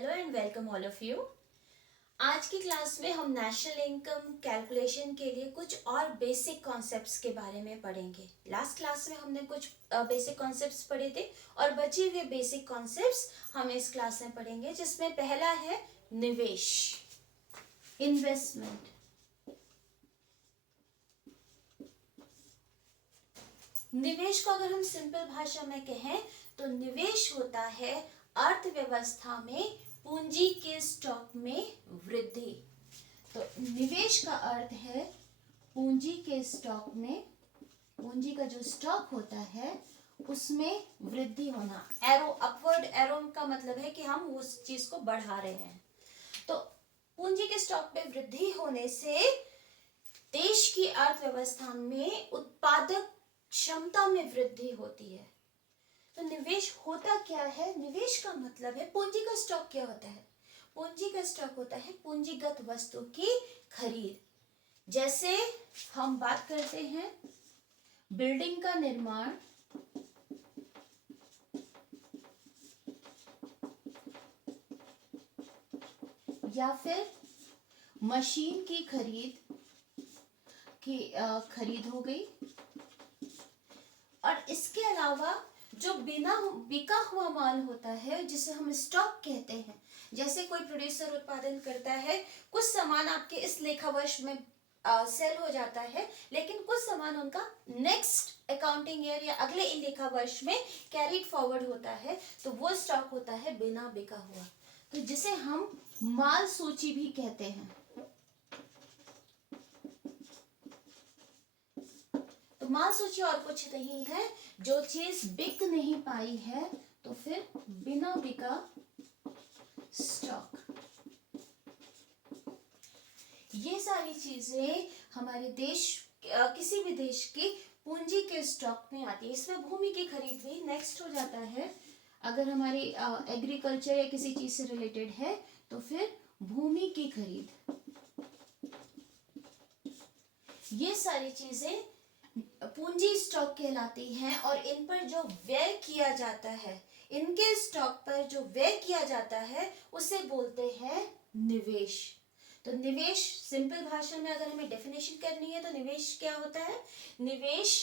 Hello and welcome all of you. आज की class में हम नेशनल इनकम कैलकुलेशन के लिए कुछ और बेसिक कॉन्सेप्ट्स के बारे में पढ़ेंगे। लास्ट क्लास में हमने कुछ बेसिक कॉन्सेप्ट्स पढ़े थे और बचे हुए बेसिक कॉन्सेप्ट्स हम इस क्लास में पढ़ेंगे, जिसमें पहला है निवेश, इन्वेस्टमेंट। निवेश को अगर हम सिंपल भाषा में कहें तो निवेश होता है अर्थव्यवस्था में पूंजी के स्टॉक में वृद्धि। तो निवेश का अर्थ है पूंजी के स्टॉक में, पूंजी का जो स्टॉक होता है उसमें वृद्धि होना। एरो, अपवर्ड एरो का मतलब है कि हम उस चीज को बढ़ा रहे हैं। तो पूंजी के स्टॉक में वृद्धि होने से देश की अर्थव्यवस्था में उत्पादक क्षमता में वृद्धि होती है। तो निवेश होता क्या है? निवेश का मतलब है पूंजी का स्टॉक। क्या होता है? पूंजी का स्टॉक होता है पूंजीगत वस्तु की खरीद। जैसे हम बात करते हैं बिल्डिंग का निर्माण, या फिर मशीन की खरीद हो गई। और इसके अलावा जो बिना बिका हुआ माल होता है जिसे हम स्टॉक कहते हैं, जैसे कोई प्रोड्यूसर उत्पादन करता है, कुछ सामान आपके इस लेखा वर्ष में सेल हो जाता है, लेकिन कुछ सामान उनका नेक्स्ट अकाउंटिंग ईयर या अगले लेखा वर्ष में कैरीड फॉरवर्ड होता है, तो वो स्टॉक होता है बिना बिका हुआ, तो जिसे हम माल सूची भी कहते हैं। तो माल सूची और कुछ नहीं है, जो चीज बिक नहीं पाई है तो फिर बिना बिका स्टॉक। ये सारी चीजें हमारे देश, किसी भी देश की पूंजी के स्टॉक में आती है। इसमें भूमि की खरीद भी नेक्स्ट हो जाता है। अगर हमारी एग्रीकल्चर या किसी चीज से रिलेटेड है तो फिर भूमि की खरीद। ये सारी चीजें पूंजी स्टॉक कहलाती हैं और इन पर जो व्यय किया जाता है, इनके स्टॉक पर जो व्यय किया जाता है उसे बोलते हैं निवेश। तो निवेश सिंपल भाषा में अगर हमें डेफिनेशन करनी है तो निवेश क्या होता है? निवेश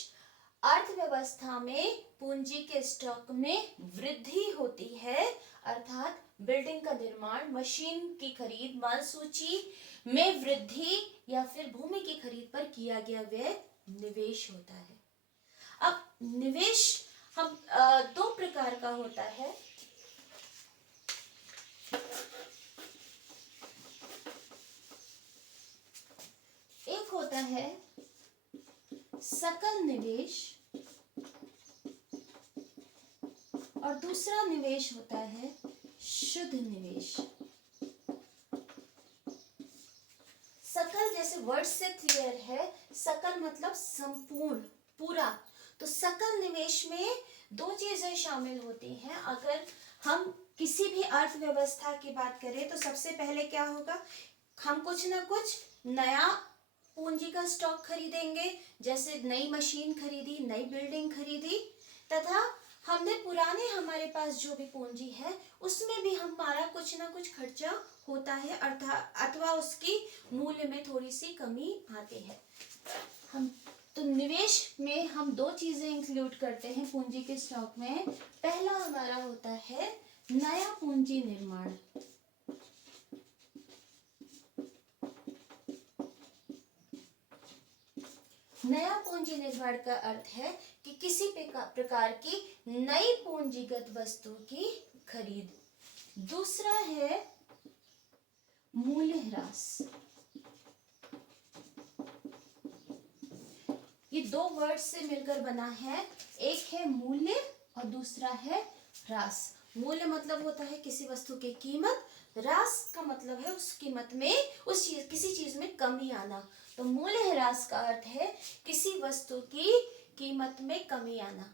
अर्थव्यवस्था में पूंजी के स्टॉक में वृद्धि होती है, अर्थात बिल्डिंग का निर्माण, मशीन की खरीद, माल सूची में वृद्धि या फिर भूमि की खरीद पर किया गया व्यय निवेश होता है। अब निवेश हम दो प्रकार का होता है। एक होता है सकल निवेश और दूसरा निवेश होता है शुद्ध निवेश। सकल जैसे वर्ड से क्लियर है, सकल मतलब संपूर्ण, पूरा। तो सकल निवेश में दो चीजें शामिल होती हैं। अगर हम किसी भी अर्थव्यवस्था की बात करें तो सबसे पहले क्या होगा? हम कुछ ना कुछ नया पूंजी का स्टॉक खरीदेंगे, जैसे नई मशीन खरीदी, नई बिल्डिंग खरीदी, तथा हमने पुराने हमारे पास जो भी पूंजी है उसमें भी हमारा कुछ ना कुछ खर्चा होता है, अर्थात अथवा उसकी मूल्य में थोड़ी सी कमी आती है। हम तो निवेश में हम दो चीजें इंक्लूड करते हैं पूंजी के स्टॉक में। पहला हमारा होता है नया पूंजी निर्माण। नया पूंजी निर्माण का अर्थ है कि किसी प्रकार की नई पूंजीगत वस्तु की खरीद। दूसरा है मूल्यह्रास। ये दो वर्ड से मिलकर बना है, एक है मूल्य और दूसरा है ह्रास। मूल्य मतलब होता है किसी वस्तु की कीमत, ह्रास का मतलब है उस कीमत में किसी चीज में कमी आना। तो मूल्य ह्रास का अर्थ है किसी वस्तु की कीमत में कमी आना।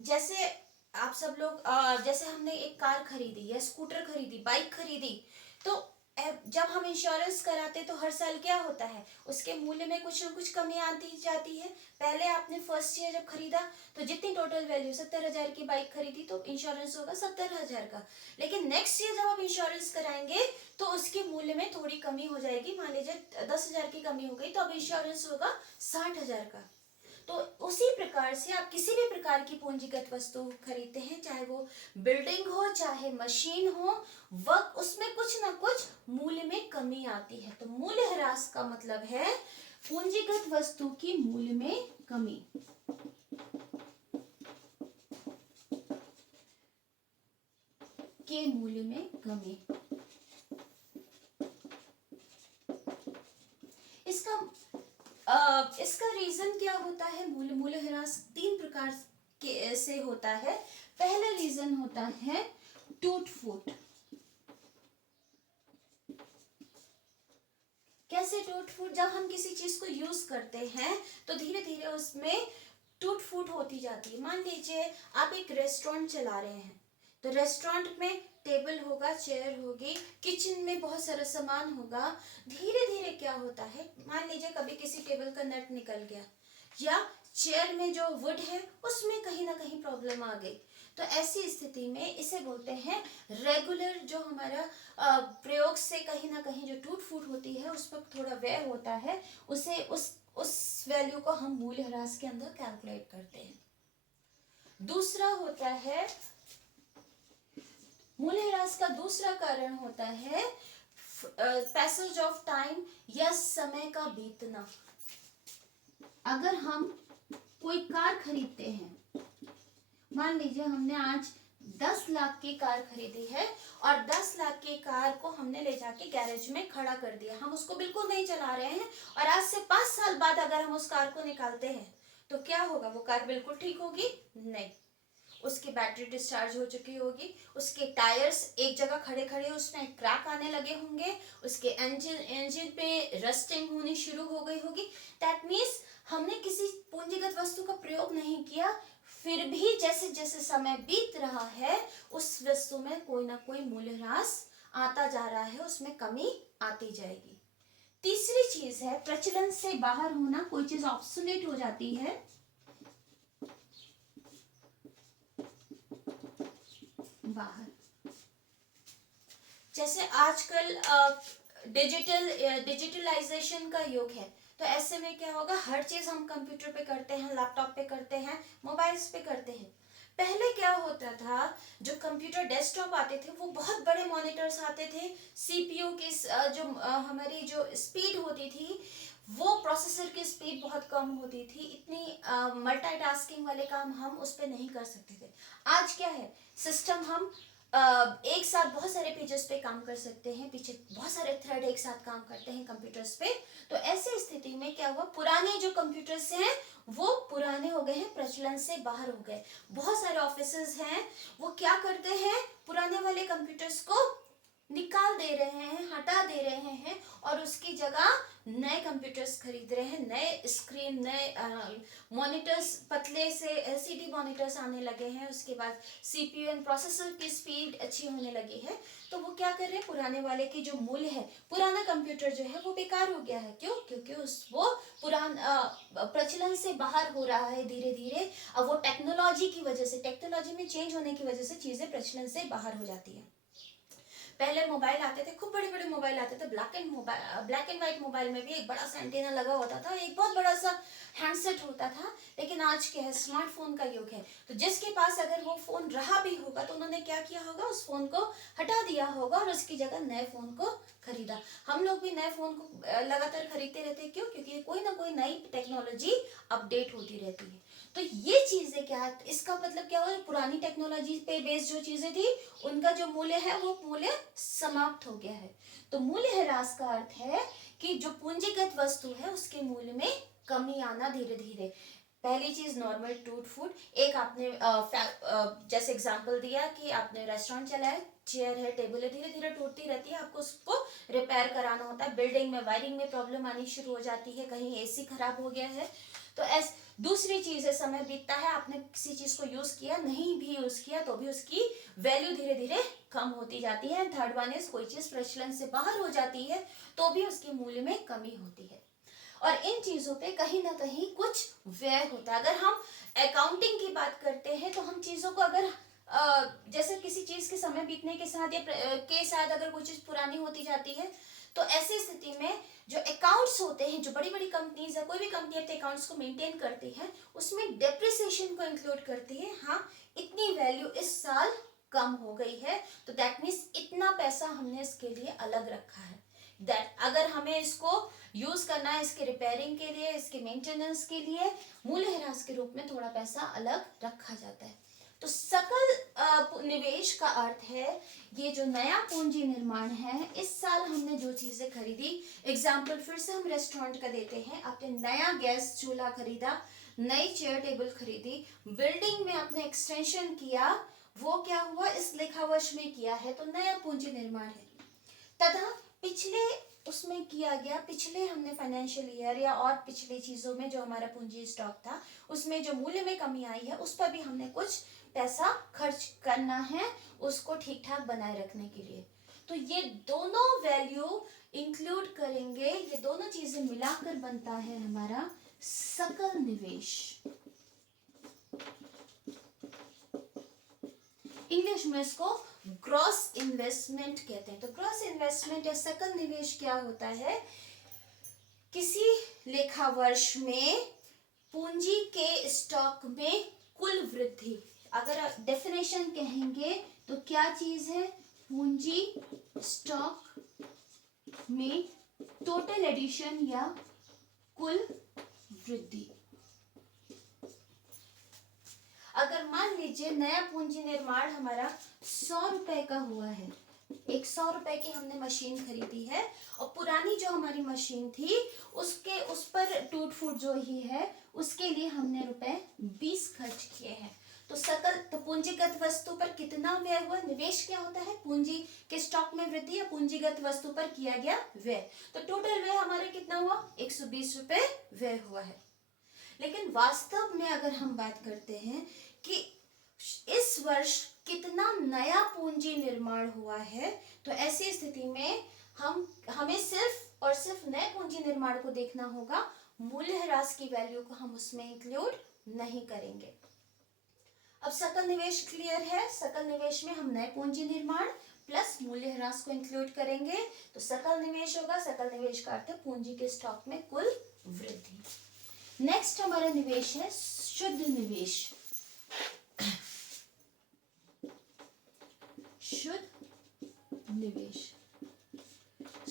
जैसे आप सब लोग जैसे हमने एक कार खरीदी या स्कूटर खरीदी, बाइक खरीदी, तो जब हम इंश्योरेंस कराते तो हर साल क्या होता है, उसके मूल्य में कुछ ना कुछ कमी आती जाती है। पहले आपने फर्स्ट ईयर जब खरीदा तो जितनी टोटल वैल्यू 70,000 की बाइक खरीदी तो इंश्योरेंस होगा 70,000 का। लेकिन नेक्स्ट ईयर जब आप इंश्योरेंस कराएंगे तो उसके मूल्य में थोड़ी कमी हो जाएगी, मान लीजिए 10,000 की कमी हो गई तो अब इंश्योरेंस होगा 60,000 का। तो उसी प्रकार से आप किसी भी प्रकार की पूंजीगत वस्तु खरीदते हैं, चाहे वो बिल्डिंग हो चाहे मशीन हो, वह उसमें कुछ ना कुछ मूल्य में कमी आती है। तो मूल्यह्रास का मतलब है पूंजीगत वस्तु की मूल्य में कमी। के मूल्य में कमी। इसका रीजन क्या होता है? मूल्यह्रास तीन प्रकार के से होता है। पहला रीजन होता है टूट फूट। कैसे टूट फूट? जब हम किसी चीज को यूज करते हैं तो धीरे धीरे उसमें टूट फूट होती जाती है। मान लीजिए आप एक रेस्टोरेंट चला रहे हैं, तो रेस्टोरेंट में टेबल होगा, चेयर होगी, किचन में बहुत सारा सामान होगा। धीरे धीरे क्या होता है, मान लीजिए कभी किसी टेबल का नट निकल गया या चेयर में जो वुड है उसमें कहीं ना कहीं प्रॉब्लम आ गई, तो ऐसी स्थिति में इसे बोलते हैं रेगुलर, जो हमारा प्रयोग से कहीं ना कहीं जो टूट फूट होती है उस पर थोड़ा व्यय होता है, उसे उस वैल्यू को हम मूल्यह्रास के अंदर कैलकुलेट करते हैं। दूसरा होता है, मूल्यह्रास का दूसरा कारण होता है पैसेज ऑफ टाइम या समय का बीतना। अगर हम कोई कार खरीदते हैं, मान लीजिए हमने आज 10 लाख की कार खरीदी है और 10 लाख की कार को हमने ले जाके गैरेज में खड़ा कर दिया, हम उसको बिल्कुल नहीं चला रहे हैं, और आज से 5 साल बाद अगर हम उस कार को निकालते हैं तो क्या होगा? वो कार बिल्कुल ठीक होगी? नहीं, उसकी बैटरी डिस्चार्ज हो चुकी होगी, उसके टायर्स एक जगह खड़े खड़े उसमें क्रैक आने लगे होंगे, उसके इंजन पे रस्टिंग होनी शुरू हो गई होगी। दैट मीन्स हमने किसी पूंजीगत वस्तु का प्रयोग नहीं किया, फिर भी जैसे जैसे समय बीत रहा है उस वस्तु में कोई ना कोई मूल्यह्रास आता जा रहा है, उसमें कमी आती जाएगी। तीसरी चीज है प्रचलन से बाहर होना, कोई चीज ऑब्सोलेट हो जाती है। बाहर, जैसे आजकल डिजिटलाइजेशन का युग है, तो ऐसे में क्या होगा, हर चीज हम कंप्यूटर पे करते हैं, लैपटॉप पे करते हैं, मोबाइल्स पे करते हैं। पहले क्या होता था, जो कंप्यूटर डेस्कटॉप आते थे वो बहुत बड़े मॉनिटर्स आते थे, सीपीयू की जो हमारी जो स्पीड होती थी, वो प्रोसेसर की स्पीड बहुत कम होती थी, इतनी मल्टीटास्किंग वाले काम हम उस पर नहीं कर सकते थे। आज क्या है, सिस्टम हम एक साथ बहुत सारे पेजेस पे काम कर सकते हैं, पीछे बहुत सारे थ्रेड एक साथ काम करते हैं कंप्यूटर्स पे। तो ऐसी स्थिति में क्या हुआ, पुराने जो कंप्यूटर्स हैं वो पुराने हो गए हैं, प्रचलन से बाहर हो गए। बहुत सारे ऑफिसेज हैं वो क्या करते हैं, पुराने वाले कंप्यूटर्स को निकाल दे रहे हैं, हटा दे रहे हैं, और उसकी जगह नए कंप्यूटर्स खरीद रहे हैं, नए स्क्रीन, नए मॉनिटर्स, पतले से एलसीडी मॉनिटर्स आने लगे हैं, उसके बाद सीपीयू एंड प्रोसेसर की स्पीड अच्छी होने लगी है। तो वो क्या कर रहे हैं, पुराने वाले की जो मूल्य है, पुराना कंप्यूटर जो है वो बेकार हो गया है। क्यों? क्योंकि वो प्रचलन से बाहर हो रहा है धीरे धीरे। अब वो टेक्नोलॉजी की वजह से, टेक्नोलॉजी में चेंज होने की वजह से चीजें प्रचलन से बाहर हो जाती है। पहले मोबाइल आते थे, खूब बड़े बड़े मोबाइल आते थे, ब्लैक एंड व्हाइट मोबाइल में भी एक बड़ा सा एंटीना लगा होता था, एक बहुत बड़ा सा हैंडसेट होता था। लेकिन आज क्या है, स्मार्टफोन का युग है, तो जिसके पास अगर वो फोन रहा भी होगा तो उन्होंने क्या किया होगा, उस फोन को हटा दिया होगा और उसकी जगह नए फोन को खरीदा। हम लोग भी नए फोन को लगातार खरीदते रहते हैं। क्यों? क्योंकि कोई ना कोई नई टेक्नोलॉजी अपडेट होती रहती है। तो ये चीजें क्या है, इसका मतलब क्या हुआ, पुरानी टेक्नोलॉजी पे बेस्ड जो चीजें थी उनका जो मूल्य है वो मूल्य समाप्त हो गया है। तो मूल्यह्रास का अर्थ है कि जो पूंजीगत वस्तु है उसके मूल्य में कमी आना धीरे धीरे। पहली चीज नॉर्मल टूट फूट, एक आपने जैसे एग्जांपल दिया कि आपने रेस्टोरेंट चलाया, चेयर है, टेबल है, धीरे धीरे टूटती रहती है, आपको उसको रिपेयर कराना होता है। बिल्डिंग में वायरिंग में प्रॉब्लम आनी शुरू हो जाती है, कहीं एसी खराब हो गया है, तो तो ऐस दूसरी चीज है, समय बीतता है, आपने किसी चीज को यूज किया, नहीं भी यूज किया तो भी उसकी वैल्यू धीरे धीरे कम होती जाती है। थर्ड वन इज कोई चीज प्रचलन से बाहर हो जाती है तो भी उसके मूल्य में कमी होती है। और इन चीजों पे कहीं ना कहीं कुछ व्यय होता है। अगर हम अकाउंटिंग की बात करते हैं तो हम चीजों को अगर जैसे किसी चीज के समय बीतने के साथ या के साथ अगर कोई चीज पुरानी होती जाती है तो ऐसी स्थिति में जो अकाउंट्स होते हैं, जो बड़ी बड़ी कंपनीज है, कोई भी कंपनी अपने अकाउंट्स को मेंटेन करती है उसमें डेप्रिसिएशन को इंक्लूड करती है। हाँ, इतनी वैल्यू इस साल कम हो गई है तो दैट मीन्स इतना पैसा हमने इसके लिए अलग रखा है। दैट अगर हमें इसको यूज करना है इसके रिपेयरिंग के लिए, इसके मेंटेनेंस के लिए, मूल्यह्रास के रूप में थोड़ा पैसा अलग रखा जाता है। तो सकल निवेश का अर्थ है ये जो नया पूंजी निर्माण है। इस साल हमने जो चीजें खरीदी, एग्जाम्पल फिर से हम रेस्टोरेंट का देते हैं, आपने नया गैस चूल्हा खरीदा, नई चेयर टेबल खरीदी, बिल्डिंग में आपने एक्सटेंशन किया, वो क्या हुआ, इस लेखा वर्ष में किया है तो नया पूंजी निर्माण है। तथा पिछले उसमें किया गया, पिछले हमने फाइनेंशियल ईयर या और पिछली चीजों में जो हमारा पूंजी स्टॉक था उसमें जो मूल्य में कमी आई है उस पर भी हमने कुछ पैसा खर्च करना है उसको ठीक ठाक बनाए रखने के लिए। तो ये दोनों वैल्यू इंक्लूड करेंगे, ये दोनों चीजें मिलाकर बनता है हमारा सकल निवेश। इंग्लिश में इसको ग्रॉस इन्वेस्टमेंट कहते हैं। तो ग्रॉस इन्वेस्टमेंट या सकल निवेश क्या होता है, किसी लेखा वर्ष में पूंजी के स्टॉक में कुल वृद्धि। अगर डेफिनेशन कहेंगे तो क्या चीज है, पूंजी स्टॉक में टोटल एडिशन या कुल वृद्धि। अगर मान लीजिए नया पूंजी निर्माण हमारा 100 रुपए का हुआ है, 100 रुपए की हमने मशीन खरीदी है और पुरानी जो हमारी मशीन थी उस पर टूट फूट जो ही है उसके लिए हमने रुपए 20 खर्च किए हैं। तो पूंजीगत वस्तु पर कितना व्यय हुआ, निवेश क्या होता है, पूंजी के स्टॉक में वृद्धि या पूंजीगत वस्तु पर किया गया व्यय। तो टोटल व्यय हमारा कितना हुआ, 120 रुपए व्यय हुआ है। लेकिन वास्तव में अगर हम बात करते हैं कि इस वर्ष कितना नया पूंजी निर्माण हुआ है तो ऐसी स्थिति में हमें सिर्फ और सिर्फ नए पूंजी निर्माण को देखना होगा, मूल्यह्रास की वैल्यू को हम उसमें इंक्लूड नहीं करेंगे। अब सकल निवेश क्लियर है, सकल निवेश में हम नए पूंजी निर्माण प्लस मूल्यह्रास को इंक्लूड करेंगे तो सकल निवेश होगा। सकल निवेश का अर्थ है पूंजी के स्टॉक में कुल वृद्धि। नेक्स्ट हमारा निवेश है शुद्ध निवेश। शुद्ध निवेश,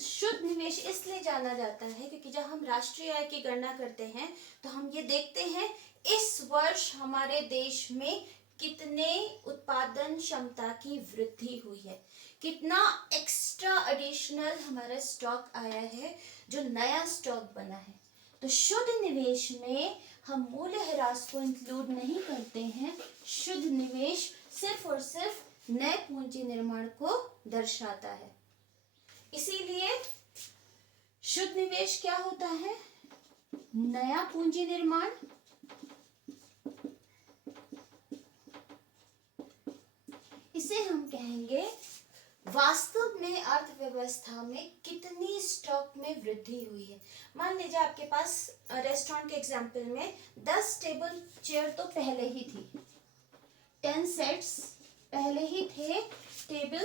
शुद्ध निवेश इसलिए जाना जाता है क्योंकि जब हम राष्ट्रीय आय की गणना करते हैं तो हम ये देखते हैं इस वर्ष हमारे देश में कितने उत्पादन क्षमता की वृद्धि हुई है, कितना एक्स्ट्रा एडिशनल हमारा स्टॉक आया है, जो नया स्टॉक बना है। तो शुद्ध निवेश में हम मूल्यह्रास को इंक्लूड नहीं करते हैं। शुद्ध निवेश सिर्फ और सिर्फ नए पूंजी निर्माण को दर्शाता है। इसीलिए शुद्ध निवेश क्या होता है, नया पूंजी निर्माण इसे हम कहेंगे वास्तव में अर्थव्यवस्था में कितनी स्टॉक में वृद्धि हुई है। मान लीजिए आपके पास रेस्टोरेंट के एग्जांपल में 10 टेबल चेयर तो पहले ही थी, 10 सेट्स पहले ही थे टेबल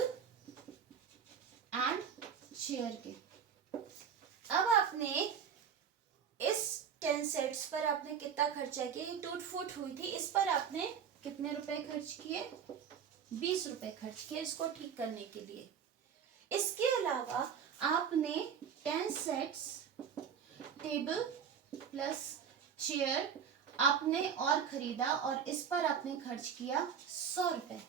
एंड चेयर के। अब आपने इस 10 सेट्स पर आपने कितना खर्चा किया, ये टूट फूट हुई थी, इस पर आपने कितने रुपए खर्च किए, 20 रुपए खर्च किए इसको ठीक करने के लिए। इसके अलावा आपने 10 सेट्स टेबल प्लस चेयर आपने और खरीदा और इस पर आपने खर्च किया 100 रुपए।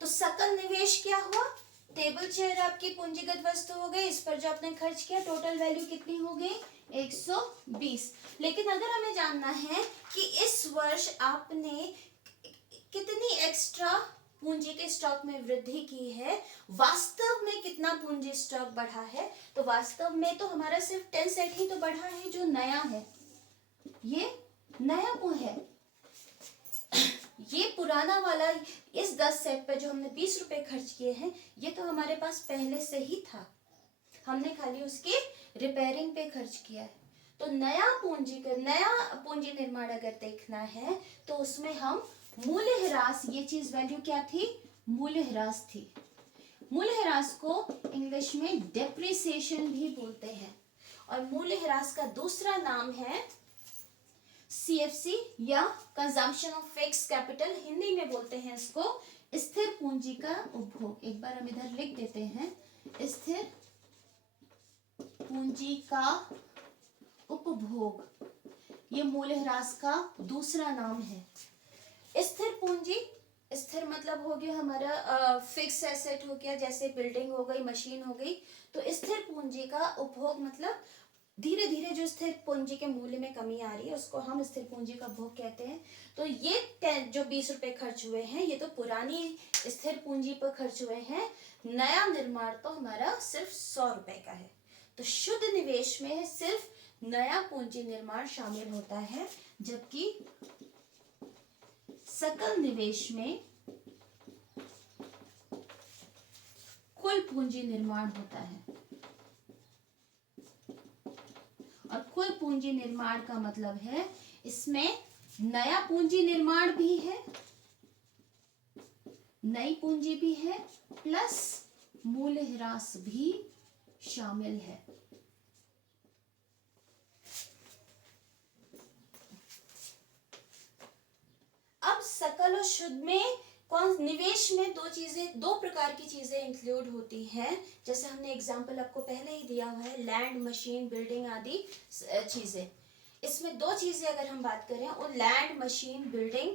तो सकल निवेश क्या हुआ, टेबल चेयर आपकी पूंजीगत वस्तु हो गई, इस पर जो आपने खर्च किया टोटल वैल्यू कितनी हो गई, 120। लेकिन अगर हमें जानना है कि इस वर्ष आपने कितनी एक्स्ट्रा पूंजी के स्टॉक में वृद्धि की है, वास्तव में कितना पूंजी स्टॉक बढ़ा है, तो वास्तव में तो हमारा सिर्फ 10 सेट ही तो बढ़ा है जो नया है। ये नया है, ये पुराना वाला इस 10 सेट पे जो हमने 20 रुपए खर्च किए हैं ये तो हमारे पास पहले से ही था, हमने खाली उसके रिपेयरिंग पे खर्च किया है। तो नया पूंजी निर्माण अगर देखना है तो उसमें हम मूल्यह्रास, ये चीज वैल्यू क्या थी, मूल्यह्रास थी। मूल्यह्रास को इंग्लिश में डेप्रिसिएशन भी बोलते हैं, और मूल्यह्रास का दूसरा नाम है CFC या consumption of fix capital, Hindi में बोलते हैं इसको स्थिर पूंजी का उपभोग। एक बार हम इधर लिख देते हैं, स्थिर पूंजी का उपभोग, ये मूल्यह्रास का दूसरा नाम है। स्थिर पूंजी, स्थिर मतलब हो गया हमारा फिक्स एसेट हो गया, जैसे बिल्डिंग हो गई, मशीन हो गई। तो स्थिर पूंजी का उपभोग मतलब धीरे धीरे जो स्थिर पूंजी के मूल्य में कमी आ रही है उसको हम स्थिर पूंजी का उपभोग कहते हैं। तो ये जो 20 रुपए खर्च हुए हैं ये तो पुरानी स्थिर पूंजी पर खर्च हुए हैं, नया निर्माण तो हमारा सिर्फ 100 रुपए का है। तो शुद्ध निवेश में सिर्फ नया पूंजी निर्माण शामिल होता है, जबकि सकल निवेश में कुल पूंजी निर्माण होता है। और कुल पूंजी निर्माण का मतलब है इसमें नया पूंजी निर्माण भी है, नई पूंजी भी है, प्लस मूल्यह्रास भी शामिल है। अब सकल और शुद्ध में निवेश में दो प्रकार की चीजें इंक्लूड होती हैं, जैसे हमने एग्जांपल आपको पहले ही दिया हुआ है, लैंड, मशीन, बिल्डिंग आदि चीजें। इसमें दो चीजें अगर हम बात करें, वो लैंड, मशीन, बिल्डिंग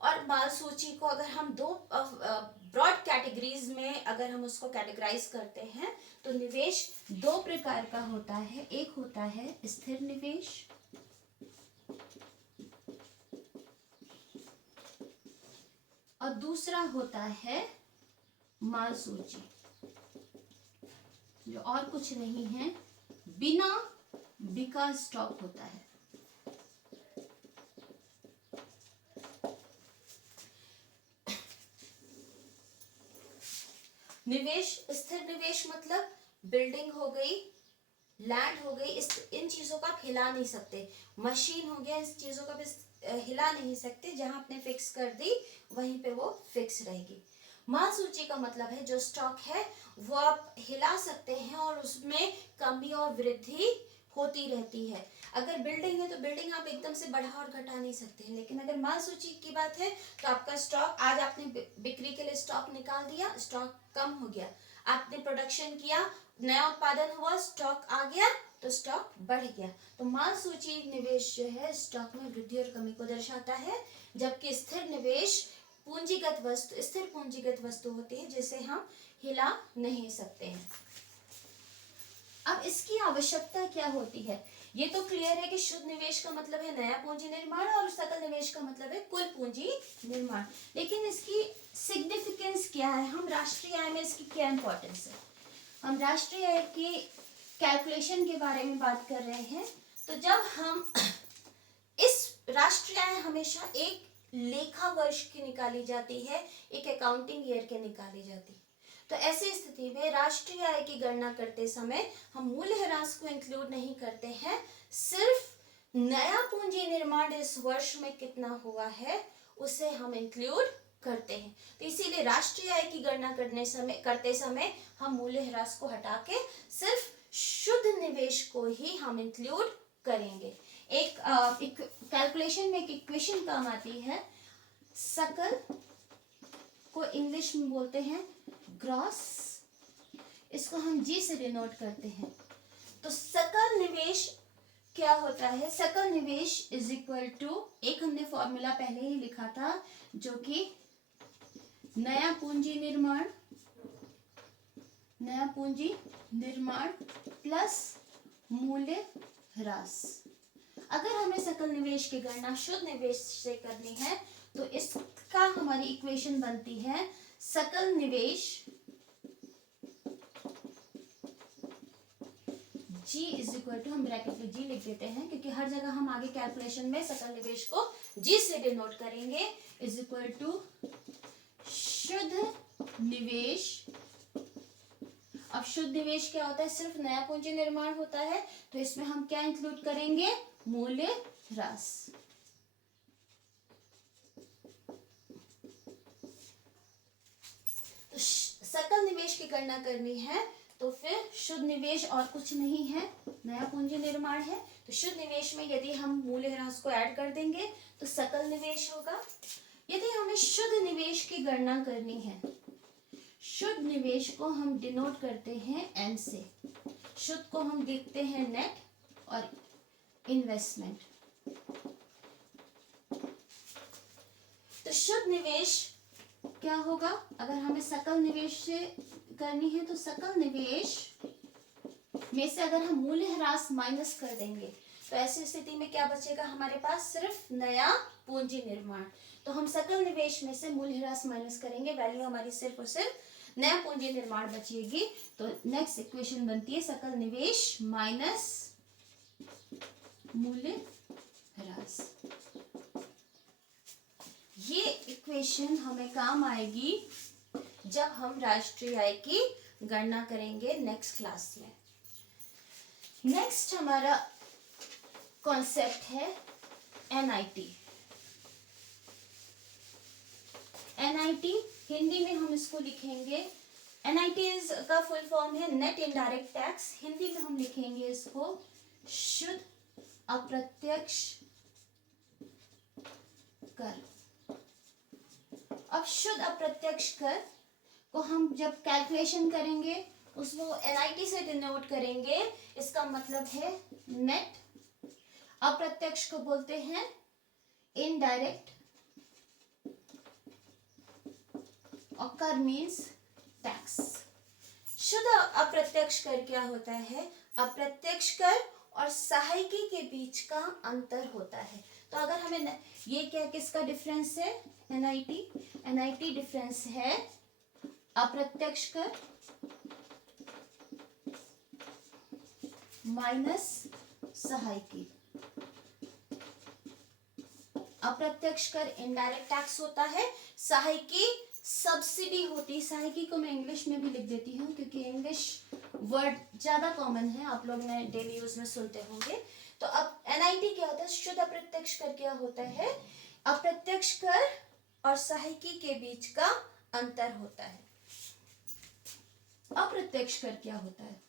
और माल सूची को अगर हम दो ब्रॉड कैटेगरीज में अगर हम उसको कैटेगराइज करते हैं तो निवेश दो प्रकार का होता है। एक होता है स्थिर निवेश, और दूसरा होता है माल सूची, जो और कुछ नहीं है, बिना बिका स्टॉक होता है। निवेश, स्थिर निवेश मतलब बिल्डिंग हो गई, लैंड हो गई, इन चीजों का आप हिला नहीं सकते। मशीन हो गया, इस चीजों का हिला नहीं सकते, जहां आपने फिक्स कर दी वहीं पे वो फिक्स रहेगी। माल सूची का मतलब है जो स्टॉक है वो आप हिला सकते हैं और उसमें कमी और वृद्धि होती रहती है। अगर बिल्डिंग है तो बिल्डिंग आप एकदम से बढ़ा और घटा नहीं सकते हैं, लेकिन अगर माल सूची की बात है तो आपका स्टॉक, आज आपने बिक्री के लिए स्टॉक निकाल दिया, स्टॉक कम हो गया, आपने प्रोडक्शन किया, नया उत्पादन हुआ, स्टॉक आ गया तो स्टॉक बढ़ गया। तो माल सूची निवेश जो है स्टॉक में वृद्धि और कमी को दर्शाता है, जबकि स्थिर निवेश पूंजीगत वस्तु, स्थिर पूंजीगत वस्तु होती है जिसे हम हिला नहीं सकते हैं। अब इसकी आवश्यकता क्या होती है, ये तो क्लियर है कि शुद्ध निवेश का मतलब है नया पूंजी निर्माण और सकल निवेश का मतलब है कुल पूंजी निर्माण, लेकिन इसकी सिग्निफिकेंस क्या है, हम राष्ट्रीय आय में इसकी क्या इंपॉर्टेंस है। हम राष्ट्रीय आय की कैलकुलेशन के बारे में बात कर रहे हैं। तो जब हम इस राष्ट्रीय आय हमेशा एक लेखा वर्ष की निकाली जाती है, एक अकाउंटिंग ईयर के निकाली जाती है। तो ऐसी स्थिति में राष्ट्रीय आय की गणना करते समय हम मूल्यह्रास को इंक्लूड नहीं करते हैं, सिर्फ नया पूंजी निर्माण इस वर्ष में कितना हुआ है उसे हम इंक्लूड करते हैं। तो इसीलिए राष्ट्रीय आय की गणना करते समय हम मूल्यह्रास को हटा के सिर्फ शुद्ध निवेश को ही हम इंक्लूड करेंगे। एक कैलकुलेशन में एक इक्वेशन काम आती है, सकल को इंग्लिश में बोलते हैं ग्रॉस, इसको हम जी से डिनोट करते हैं। तो सकल निवेश क्या होता है, सकल निवेश इज इक्वल टू, एक हमने फॉर्मूला पहले ही लिखा था जो कि नया पूंजी निर्माण प्लस मूल्यह्रास। अगर हमें सकल निवेश की गणना शुद्ध निवेश से करनी है तो इसका हमारी इक्वेशन बनती है, सकल निवेश जी इज इक्वल टू, हम ब्रैकेट में जी लिख देते हैं क्योंकि हर जगह हम आगे कैलकुलेशन में सकल निवेश को जी से डिनोट करेंगे, इज इक्वल टू शुद्ध निवेश। अब शुद्ध निवेश क्या होता है, सिर्फ नया पूंजी निर्माण होता है, तो इसमें हम क्या इंक्लूड करेंगे, मूल्य ह्रास। तो सकल निवेश की गणना करनी है तो फिर शुद्ध निवेश और कुछ नहीं है, नया पूंजी निर्माण है। तो शुद्ध निवेश में यदि हम मूल्यह्रास को ऐड कर देंगे तो सकल निवेश होगा। यदि हमें शुद्ध निवेश की गणना करनी है, शुद्ध निवेश को हम डिनोट करते हैं एन से। शुद्ध को हम देखते हैं नेट और इन्वेस्टमेंट। तो शुद्ध निवेश क्या होगा, अगर हमें सकल निवेश से करनी है तो सकल निवेश में से अगर हम मूल्यह्रास माइनस कर देंगे तो ऐसी स्थिति में क्या बचेगा हमारे पास, सिर्फ नया पूंजी निर्माण। तो हम सकल निवेश में से मूल्यह्रास माइनस करेंगे, वैल्यू हमारी सिर्फ और सिर्फ नया पूंजी निर्माण बचेगी। तो नेक्स्ट इक्वेशन बनती है सकल निवेश माइनस मूल्यह्रास। ये इक्वेशन हमें काम आएगी जब हम राष्ट्रीय आय की गणना करेंगे नेक्स्ट क्लास में। नेक्स्ट हमारा कॉन्सेप्ट है एनआईटी। एनआईटी हिंदी में हम इसको लिखेंगे, एनआईटी का फुल फॉर्म है नेट इनडायरेक्ट टैक्स। हिंदी में हम लिखेंगे इसको शुद्ध अप्रत्यक्ष कर। अब शुद्ध अप्रत्यक्ष कर को हम जब कैलकुलेशन करेंगे उसको एनआईटी से डिनोट करेंगे। इसका मतलब है नेट, अप्रत्यक्ष को बोलते हैं इनडायरेक्ट, और कर मीन्स टैक्स। शुद्ध अप्रत्यक्ष कर क्या होता है, अप्रत्यक्ष कर और सहायकी के बीच का अंतर होता है। तो अगर हमें ये क्या किसका डिफरेंस है, एनआईटी डिफरेंस है अप्रत्यक्ष कर माइनस सहायकी। अप्रत्यक्ष कर इनडायरेक्ट टैक्स होता है, सहायकी सब्सिडी होती है। सहायकी को मैं इंग्लिश में भी लिख देती हूँ क्योंकि इंग्लिश वर्ड ज्यादा कॉमन है, आप लोग ने डेली यूज में सुनते होंगे। तो अब एनआईटी क्या होता है, शुद्ध अप्रत्यक्ष कर क्या होता है, अप्रत्यक्ष कर और सहायकी के बीच का अंतर होता है। अप्रत्यक्ष कर क्या होता है,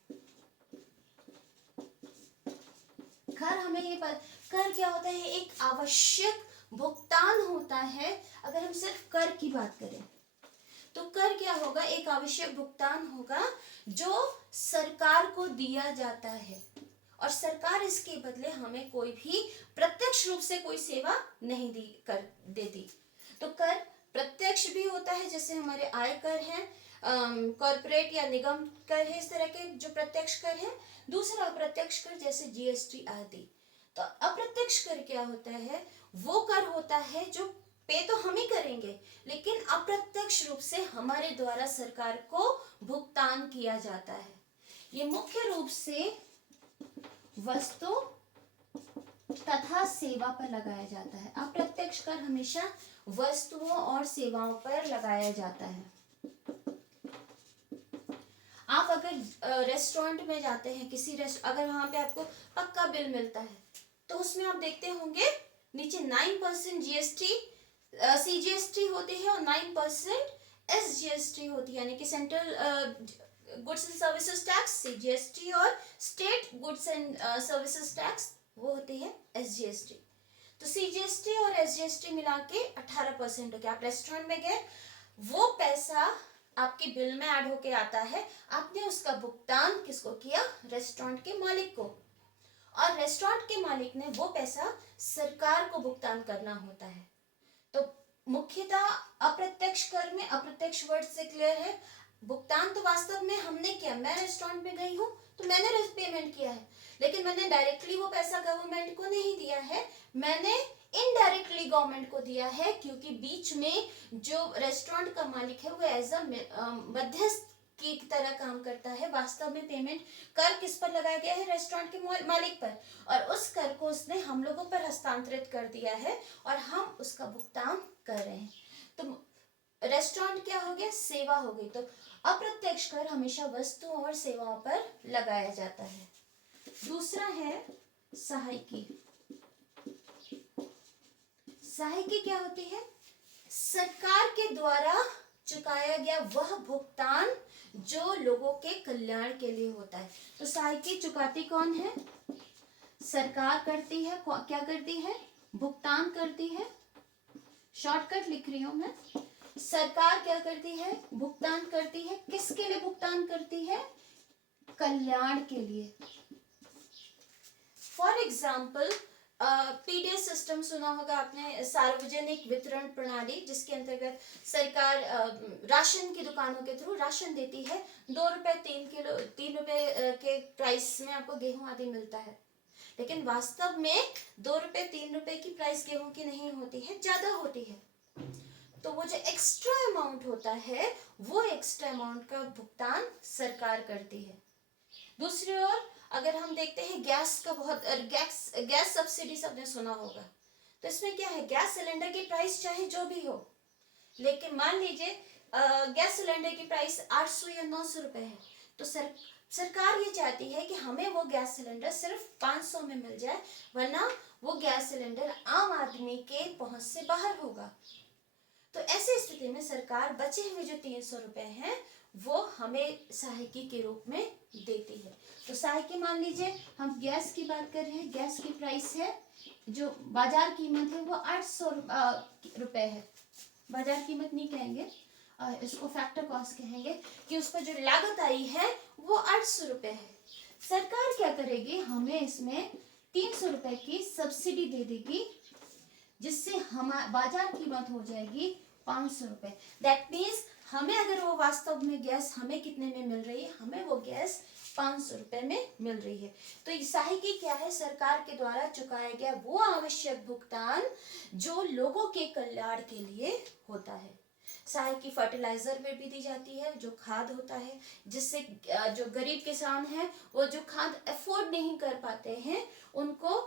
कर हमें ये कर क्या होता है, एक आवश्यक भुगतान होता है। अगर हम सिर्फ कर की बात करें तो कर क्या होगा, एक आवश्यक भुगतान होगा जो सरकार को दिया जाता है और सरकार इसके बदले हमें कोई भी प्रत्यक्ष रूप से कोई सेवा नहीं देती। तो कर प्रत्यक्ष भी होता है, जैसे हमारे आय कर हैं, कॉर्पोरेट या निगम कर है, इस तरह के जो प्रत्यक्ष कर है। दूसरा अप्रत्यक्ष कर जैसे जीएसटी आदि। तो अप्रत्यक्ष कर क्या होता है, वो कर होता है जो पे तो हम ही करेंगे लेकिन अप्रत्यक्ष रूप से हमारे द्वारा सरकार को भुगतान किया जाता है। ये मुख्य रूप से वस्तु तथा सेवा पर लगाया जाता है। अप्रत्यक्ष कर हमेशा वस्तुओं और सेवाओं पर लगाया जाता है। आप अगर रेस्टोरेंट में जाते हैं, अगर वहां पे आपको पक्का बिल मिलता है तो उसमें आप देखते होंगे नीचे 9% जीएसटी सीजीएसटी होती है और 9% एसजीएसटी होती है, यानी कि central goods and services tax CGST और state goods and services tax वो होती है एसजीएसटी। तो सीजीएसटी और एसजीएसटी मिला के 18% हो गया। आप रेस्टोरेंट में गए, वो पैसा आपके बिल में ऐड होके आता है, आपने उसका भुगतान किसको किया, रेस्टोरेंट के मालिक को, और रेस्टोरेंट के मालिक ने वो पैसा सरकार को भुगतान करना होता है। तो मुख्यतः अप्रत्यक्ष कर में, अप्रत्यक्ष वर्ड से क्लियर है, भुगतान तो वास्तव में हमने किया, मैं रेस्टोरेंट में गई हूँ तो मैंने पेमेंट किया है, लेकिन मैंने डायरेक्टली वो पैसा गवर्नमेंट को नहीं दिया है, मैंने इनडायरेक्टली गवर्नमेंट को दिया है, क्योंकि बीच में जो रेस्टोरेंट का मालिक है वो एज अ मध्यस्थ की तरह काम करता है, वास्तव में पेमेंट कर किस पर लगाया गया है, रेस्टोरेंट के मालिक पर, और उस कर को उसने हम लोगों पर हस्तांतरित कर दिया है और हम उसका भुगतान कर रहे हैं। तो रेस्टोरेंट क्या हो गया, सेवा हो गई। तो अप्रत्यक्ष कर हमेशा वस्तुओं और सेवाओं पर लगाया जाता है। दूसरा है सहायकी। सहायकी क्या होती है, सरकार के द्वारा चुकाया गया वह भुगतान जो लोगों के कल्याण के लिए होता है। तो सहायकी चुकाती कौन है, सरकार करती है। क्या करती है, भुगतान करती है। शॉर्टकट लिख रही हूं मैं, सरकार क्या करती है, भुगतान करती है। किसके लिए भुगतान करती है, कल्याण के लिए। फॉर एग्जाम्पल पीडीएस सिस्टम सुना होगा आपने, सार्वजनिक वितरण प्रणाली, जिसके अंतर्गत सरकार राशन की दुकानों के थ्रू राशन देती है। 2 रुपए 3 रुपए के प्राइस में आपको गेहूं आदि मिलता है, लेकिन वास्तव में 2 रुपए 3 रुपए की प्राइस गेहूं की नहीं होती है, ज्यादा होती है। तो वो जो एक्स्ट्रा अमाउंट होता है, वो एक्स्ट्रा अमाउंट का भुगतान सरकार करती है। दूसरी ओर अगर हम देखते हैं गैस का बहुत गैस सब्सिडी सबने सुना होगा। तो इसमें क्या है, गैस सिलेंडर की प्राइस चाहे जो भी हो, लेकिन मान लीजिए गैस सिलेंडर की प्राइस 800 या 900 रुपए है, तो सरकार ये चाहती है कि हमें वो गैस सिलेंडर सिर्फ 500 में मिल जाए, वरना वो गैस सिलेंडर आम आदमी के पहुंच से बाहर होगा। तो ऐसी स्थिति में सरकार बचे हुए जो 300 रुपए हैं वो हमें सहायकी के रूप में देती है। तो सहायकी मान लीजिए हम गैस की बात कर रहे हैं, गैस की प्राइस है, जो बाजार कीमत है वो 800 रुपए है। बाजार कीमत नहीं कहेंगे, इसको फैक्टर कॉस्ट कहेंगे, कि उस पर जो लागत आई है वो 800 रुपए है। सरकार क्या करेगी, हमें इसमें 300 रुपए की सब्सिडी दे देगी, जिससे हमारा बाजार कीमत हो जाएगी 500 रुपए। दैट मीन्स हमें अगर वो वास्तव में गैस हमें कितने में मिल रही है, हमें वो गैस 500 रुपए में मिल रही है। तो ये सहायकी क्या है, सरकार के द्वारा चुकाया गया वो आवश्यक भुगतान जो लोगों के कल्याण के लिए होता है। सहायकी फर्टिलाइजर में भी दी जाती है, जो खाद होता है, जिससे जो गरीब किसान हैं वो जो खाद अफोर्ड नहीं कर पाते हैं उनको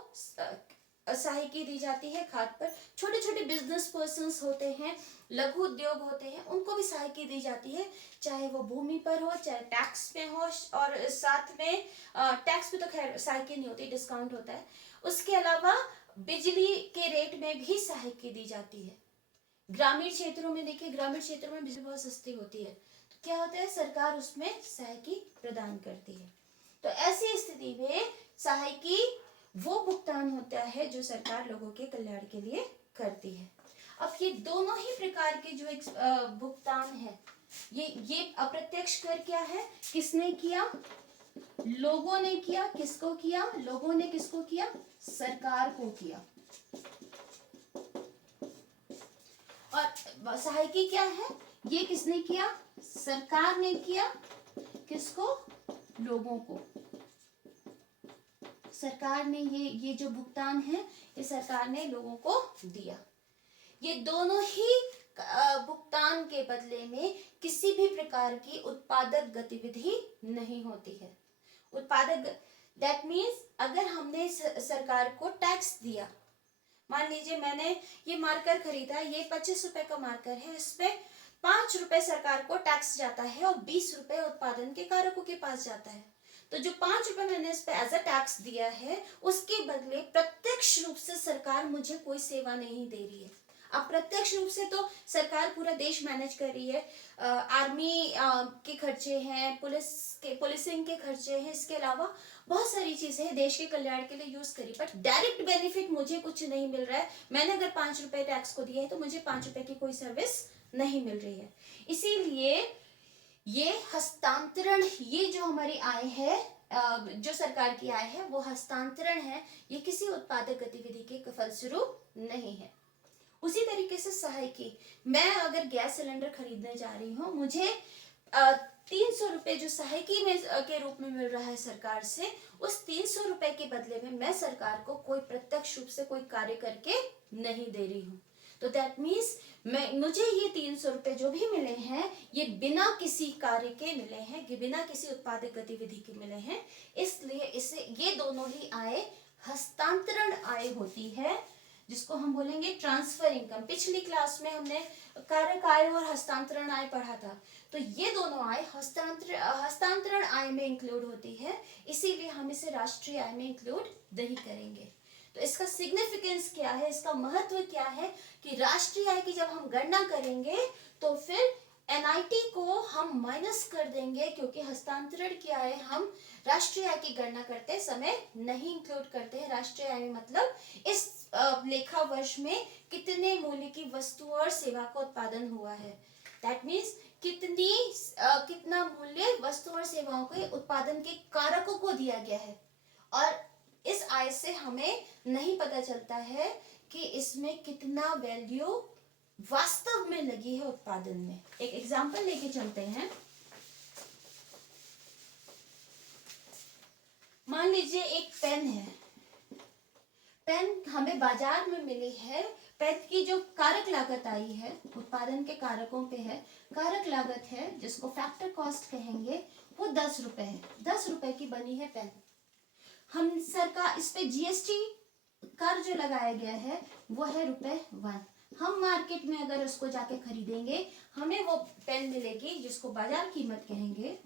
सहायकी दी जाती है खाद पर। छोटे छोटे बिजनेस पर्संस होते हैं, लघु उद्योग होते हैं, उनको भी सहायकी दी जाती है, चाहे वो भूमि पर हो, चाहे टैक्स में हो, और साथ में टैक्स पे तो खैर सहायकी नहीं होती, डिस्काउंट होता है। उसके अलावा बिजली के रेट में भी सहायकी दी जाती है। ग्रामीण क्षेत्रों में देखिए, ग्रामीण क्षेत्रों में बिजली बहुत सस्ती होती है, तो क्या होता है, सरकार उसमें सहायकी प्रदान करती है। तो ऐसी स्थिति में सहायकी वो भुगतान होता है जो सरकार लोगों के कल्याण के लिए करती है। अब ये दोनों ही प्रकार के जो भुगतान है, ये अप्रत्यक्ष कर क्या है, किसने किया, लोगों ने किया। किसको किया, लोगों ने किसको किया, सरकार को किया। और सहायकी क्या है, ये किसने किया, सरकार ने किया। किसको, लोगों को। सरकार ने ये जो भुगतान है ये सरकार ने लोगों को दिया। ये दोनों ही भुगतान के बदले में किसी भी प्रकार की उत्पादक गतिविधि नहीं होती है। उत्पादक दैट मीन्स अगर हमने सरकार को टैक्स दिया, मान लीजिए मैंने ये मार्कर खरीदा, ये 25 रुपए का मार्कर है, इस पे 5 रुपए सरकार को टैक्स जाता है और 20 रुपए उत्पादन के कारकों के पास जाता है। तो जो 5 रुपए मैंने इस पे एज अ टैक्स दिया है, उसके बदले प्रत्यक्ष रूप से सरकार मुझे कोई सेवा नहीं दे रही है। अब प्रत्यक्ष रूप से तो सरकार पूरा देश मैनेज कर रही है, आर्मी के खर्चे हैं, पुलिसिंग के खर्चे हैं, इसके अलावा बहुत सारी चीजें हैं देश के कल्याण के लिए यूज करी, बट डायरेक्ट बेनिफिट मुझे कुछ नहीं मिल रहा है। मैंने अगर 5 रुपए टैक्स को दिया है तो मुझे 5 रुपए की कोई सर्विस नहीं मिल रही है। इसीलिए ये हस्तांतरण, ये जो हमारी आय है, जो सरकार की आय है वो हस्तांतरण है, ये किसी उत्पादक गतिविधि के फलस्वरूप नहीं है। उसी तरीके से सहायकी, मैं अगर गैस सिलेंडर खरीदने जा रही हूँ, मुझे 300 रुपए जो सहायकी में के रूप में मिल रहा है सरकार से, उस 300 रुपए के बदले में मैं सरकार को कोई प्रत्यक्ष रूप से कोई कार्य करके नहीं दे रही हूँ। तो तो दैट मीन्स मुझे ये 300 रुपए जो भी मिले हैं ये बिना किसी कार्य के मिले हैं, कि बिना किसी उत्पादक गतिविधि के मिले हैं, इसलिए इसे ये दोनों ही आय हस्तांतरण आय होती है, जिसको हम बोलेंगे ट्रांसफर इनकम। पिछली क्लास में हमने कारक आय और हस्तांतरण आय पढ़ा था, तो ये दोनों आय हस्तांतरण आय में इंक्लूड होती है, इसीलिए हम इसे राष्ट्रीय आय में इंक्लूड नहीं करेंगे। तो इसका सिग्निफिकेंस क्या है, इसका महत्व क्या है कि राष्ट्रीय आय की जब हम गणना करेंगे तो फिर एनआईटी को हम माइनस कर देंगे, क्योंकि हस्तांतरण की आय हम राष्ट्रीय आय की गणना करते समय नहीं इंक्लूड करते हैं। राष्ट्रीय आय में मतलब इस लेखा वर्ष में कितने मूल्य की वस्तु और सेवा का उत्पादन हुआ है, दैट मीन्स कितना मूल्य वस्तु और सेवाओं के उत्पादन के कारकों को दिया गया है। और इस आय से हमें नहीं पता चलता है कि इसमें कितना वैल्यू वास्तव में लगी है उत्पादन में। एक एग्जांपल लेके चलते हैं। मान लीजिए एक पेन है, पेन हमें बाजार में मिली है, पेन की जो कारक लागत आई है उत्पादन के कारकों पे है, कारक लागत है जिसको फैक्टर कॉस्ट कहेंगे, वो 10 रुपए है। 10 रुपए की बनी है पेन। हम सरकार इस पे जीएसटी कर जो लगाया गया है वो है ₹1। हम मार्केट में अगर उसको जाके खरीदेंगे हमें वो पेन मिलेगी जिसको बाजार कीमत कहेंगे,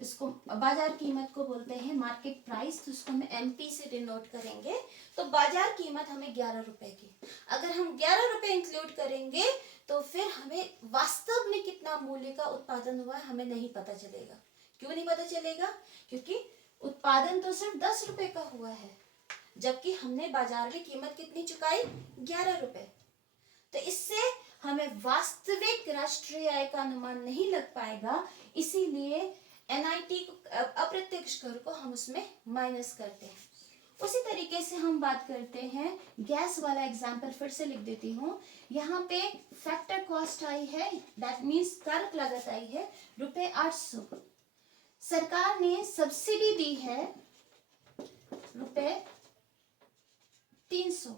इसको बाजार कीमत को बोलते हैं मार्केट प्राइस, तो उसको हम एमपी से डिनोट करेंगे। तो बाजार कीमत हमें 11 रुपए की, अगर हम 11 रुपए इंक्लूड करेंगे तो फिर हमें वास्तव में कितना मूल्य का उत्पादन हुआ है हमें नहीं पता चलेगा। क्यों नहीं पता चलेगा? क्योंकि उत्पादन तो सिर्फ 10 रुपए का हुआ है, जबकि हमने बाजार में कीमत कितनी चुकाई? 11 रुपए। तो इससे हमें वास्तविक राष्ट्रीय आय का अनुमान नहीं लग पाएगा, इसीलिए एनआईटी अप्रत्यक्ष कर को हम उसमें माइनस करते हैं। उसी तरीके से हम बात करते हैं गैस वाला एग्जाम्पल, फिर से लिख देती हूँ। यहाँ पे फैक्टर कॉस्ट आई है, दैट मीन्स कारक लागत आई है ₹800। सरकार ने सब्सिडी दी है ₹300।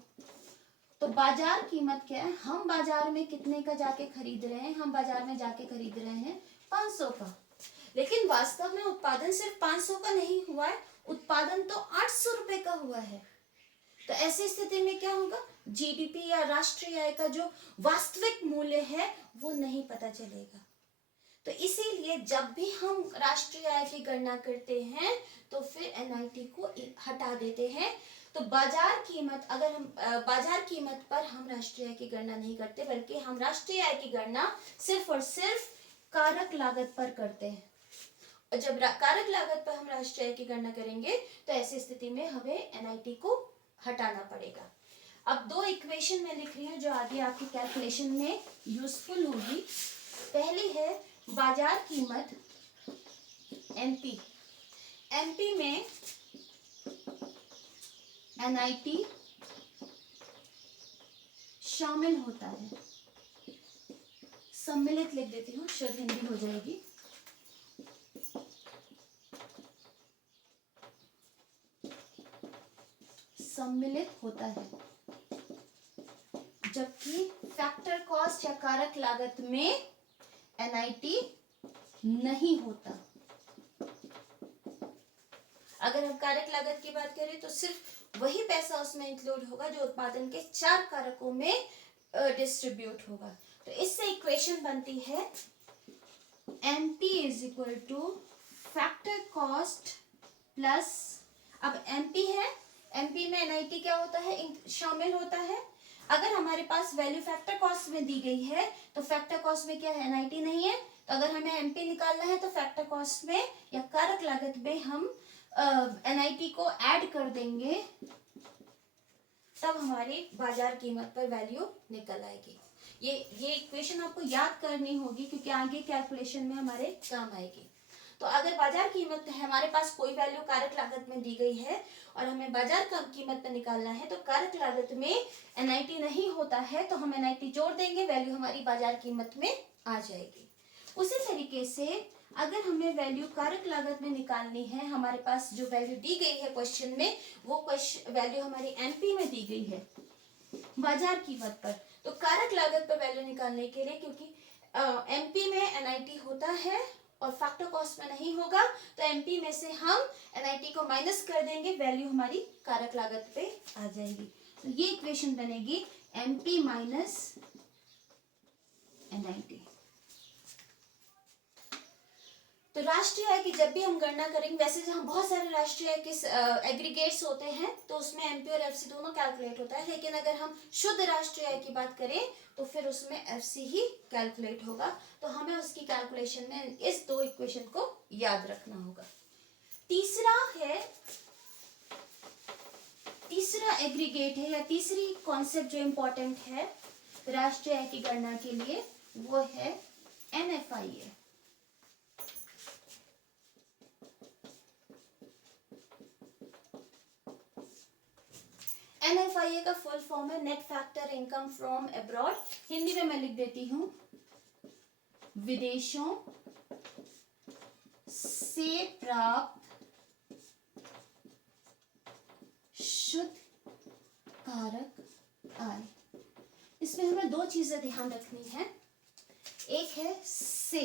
तो बाजार कीमत क्या है? हम बाजार में कितने का जाके खरीद रहे हैं? हम बाजार में जाके खरीद रहे हैं 500 का, लेकिन वास्तव में उत्पादन सिर्फ 500 का नहीं हुआ है, उत्पादन तो 800 रुपए का हुआ है। तो ऐसी स्थिति में क्या होगा? जीडीपी या राष्ट्रीय आय का जो वास्तविक मूल्य है वो नहीं पता चलेगा। तो इसीलिए जब भी हम राष्ट्रीय आय की गणना करते हैं तो फिर एनआईटी को हटा देते हैं। तो बाजार कीमत, अगर हम बाजार कीमत पर हम राष्ट्रीय आय की गणना नहीं करते, बल्कि हम राष्ट्रीय आय की गणना सिर्फ और सिर्फ कारक लागत पर करते हैं। और जब कारक लागत पर हम राष्ट्रीय आय की गणना करेंगे तो ऐसी स्थिति में हमें एनआईटी को हटाना पड़ेगा। अब दो इक्वेशन मैं लिख रही हूँ जो आगे आपकी कैलकुलेशन में यूजफुल होगी। पहली है बाजार कीमत एमपी, एमपी में एनआईटी शामिल होता है। सम्मिलित लिख देती हूँ, शुद्ध हिंदी हो जाएगी। सम्मिलित होता है, जबकि फैक्टर कॉस्ट या कारक लागत में एनआईटी नहीं होता। अगर हम कारक लागत की बात करें तो सिर्फ वही पैसा उसमें इंक्लूड होगा जो उत्पादन के 4 कारकों में डिस्ट्रीब्यूट होगा। तो इससे इक्वेशन बनती है MP is equal two factor cost plus, अब एमपी है, एमपी में एनआईटी क्या होता है? शामिल होता है। अगर हमारे पास वैल्यू फैक्टर कॉस्ट में दी गई है तो फैक्टर कॉस्ट में क्या है? एनआईटी नहीं है। तो अगर हमें एमपी निकालना है तो फैक्टर कॉस्ट में या कारक लागत में हम एनआईटी को ऐड कर देंगे, तब हमारी बाजार कीमत पर वैल्यू निकल आएगी। ये इक्वेशन आपको याद करनी होगी क्योंकि आगे कैलकुलेशन में हमारे काम आएगी। तो अगर बाजार कीमत है, हमारे पास कोई वैल्यू कारक लागत में दी गई है और हमें बाजार कीमत पर निकालना है, तो कारक लागत में एनआईटी नहीं होता है तो हम एनआईटी जोड़ देंगे, वैल्यू हमारी बाजार कीमत में आ जाएगी। उसी तरीके से अगर हमें वैल्यू कारक लागत में निकालनी है, हमारे पास जो वैल्यू दी गई है क्वेश्चन में, वो वैल्यू हमारी एमपी में दी गई है। बाजार कीमत पर। तो कारक लागत पर वैल्यू निकालने के लिए, क्योंकि एमपी में एनआईटी होता है और फैक्टर कॉस्ट में नहीं होगा, तो एमपी में से हम एनआईटी को माइनस कर देंगे, वैल्यू हमारी कारक लागत पे आ जाएगी। तो ये इक्वेशन बनेगी एमपी माइनस एनआईटी। तो राष्ट्रीय आय की जब भी हम गणना करेंगे, वैसे जहाँ बहुत सारे राष्ट्रीय आय के एग्रीगेट्स होते हैं तो उसमें एमपी और एफसी दोनों कैलकुलेट होता है, लेकिन अगर हम शुद्ध राष्ट्रीय आय की बात करें तो फिर उसमें एफसी ही कैलकुलेट होगा। तो हमें उसकी कैलकुलेशन में इस दो इक्वेशन को याद रखना होगा। तीसरा एग्रीगेट है या तीसरी कॉन्सेप्ट जो इंपॉर्टेंट है राष्ट्रीय आय की गणना के लिए, वो है एनएफआईए। एनएफआईए का फुल फॉर्म है net factor income from abroad. Hindi में मैं लिख देती हूं, विदेशों से प्राप्त शुद्ध कारक आय। इसमें हमें दो चीजें ध्यान रखनी है। एक है से,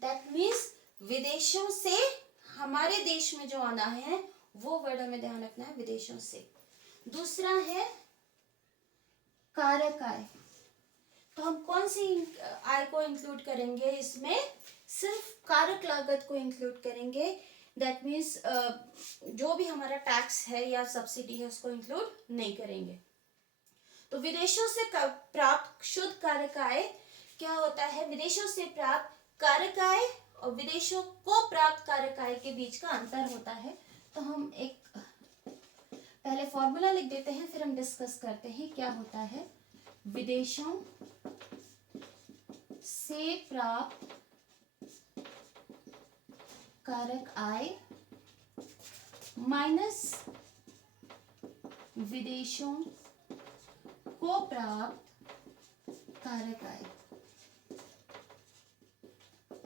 दैट मीन्स विदेशों से हमारे देश में जो आना है, वो वर्ड हमें ध्यान रखना है, विदेशों से। दूसरा है कारक आय। तो हम कौन सी आय को इंक्लूड करेंगे इसमें? सिर्फ कारक लागत को इंक्लूड करेंगे। दैट मीन्स जो भी हमारा टैक्स है या सब्सिडी है उसको इंक्लूड नहीं करेंगे। तो विदेशों से प्राप्त शुद्ध कारक आय क्या होता है? विदेशों से प्राप्त कारक आय और विदेशों को प्राप्त कारक आय के बीच का अंतर होता है। तो हम एक पहले फॉर्मूला लिख देते हैं, फिर हम डिस्कस करते हैं क्या होता है। विदेशों से प्राप्त कारक आय माइनस विदेशों को प्राप्त कारक आय।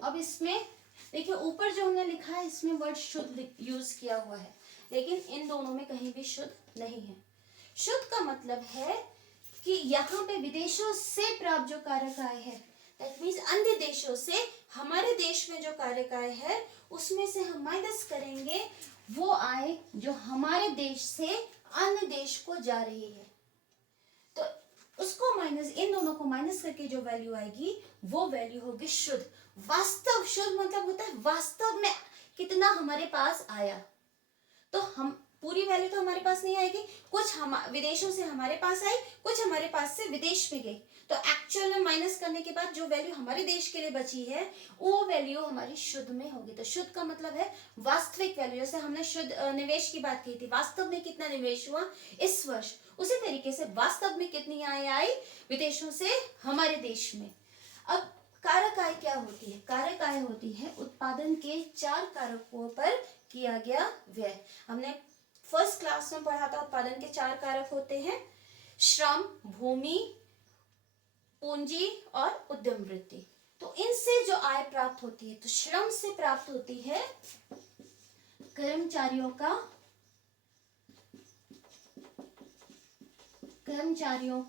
अब इसमें देखिए, ऊपर जो हमने लिखा है इसमें वर्ड शुद्ध यूज किया हुआ है, लेकिन इन दोनों में कहीं भी शुद्ध नहीं है। शुद्ध का मतलब है कि यहाँ पे विदेशों से प्राप्त जो कारक आय है, दैट मीन्स अन्य देशों से हमारे देश में जो कारक आय है उसमें से हम माइनस करेंगे वो आय जो हमारे देश से अन्य देश को जा रही है। तो उसको माइनस, इन दोनों को माइनस करके जो वैल्यू आएगी वो वैल्यू होगी शुद्ध। वास्तव, शुद्ध मतलब होता है वास्तव में कितना हमारे पास आया। तो हम पूरी वैल्यू तो हमारे पास नहीं आएगी, कुछ हम विदेशों से हमारे पास आई, कुछ हमारे पास से विदेश में गई। तो एक्चुअल में माइनस करने के बाद जो वैल्यू हमारे देश के लिए बची है वो वैल्यू हमारी शुद्ध में होगी। तो शुद्ध का मतलब है वास्तविक वैल्यू। जैसे हमने शुद्ध निवेश की बात की थी, वास्तव में कितना निवेश हुआ इस वर्ष, उसी तरीके से वास्तव में कितनी आय आई विदेशों से हमारे देश में। अब कारक आय क्या होती है? कारक आय होती है उत्पादन के 4 कारकों पर किया गया व्यय। हमने फर्स्ट क्लास में पढ़ा था उत्पादन के 4 कारक होते हैं, श्रम, भूमि, पूंजी और उद्यम वृत्ति। तो इनसे जो आय प्राप्त होती है, तो श्रम से प्राप्त होती है कर्मचारियों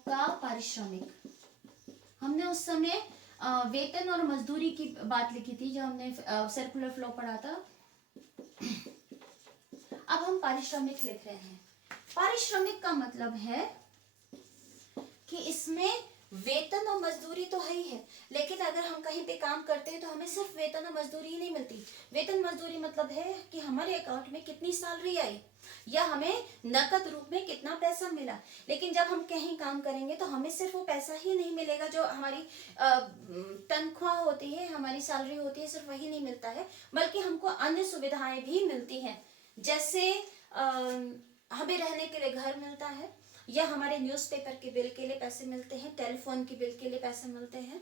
का पारिश्रमिक। हमने उस समय वेतन और मजदूरी की बात लिखी थी जब हमने सर्कुलर फ्लो पढ़ा था। अब हम पारिश्रमिक लिख रहे हैं। पारिश्रमिक का मतलब है कि इसमें वेतन और मजदूरी तो है ही है, लेकिन अगर हम कहीं पे काम करते हैं तो हमें सिर्फ वेतन और मजदूरी ही नहीं मिलती। वेतन मजदूरी मतलब है कि हमारे अकाउंट में कितनी सैलरी आई या हमें नकद रूप में कितना पैसा मिला। लेकिन जब हम कहीं काम करेंगे तो हमें सिर्फ वो पैसा ही नहीं मिलेगा जो हमारी तनख्वाह होती है, हमारी सैलरी होती है, सिर्फ वही नहीं मिलता है, बल्कि हमको अन्य सुविधाएं भी मिलती हैं। जैसे हमें रहने के लिए घर मिलता है, या हमारे न्यूज़पेपर के बिल के लिए पैसे मिलते हैं, टेलीफोन के बिल के लिए पैसे मिलते हैं,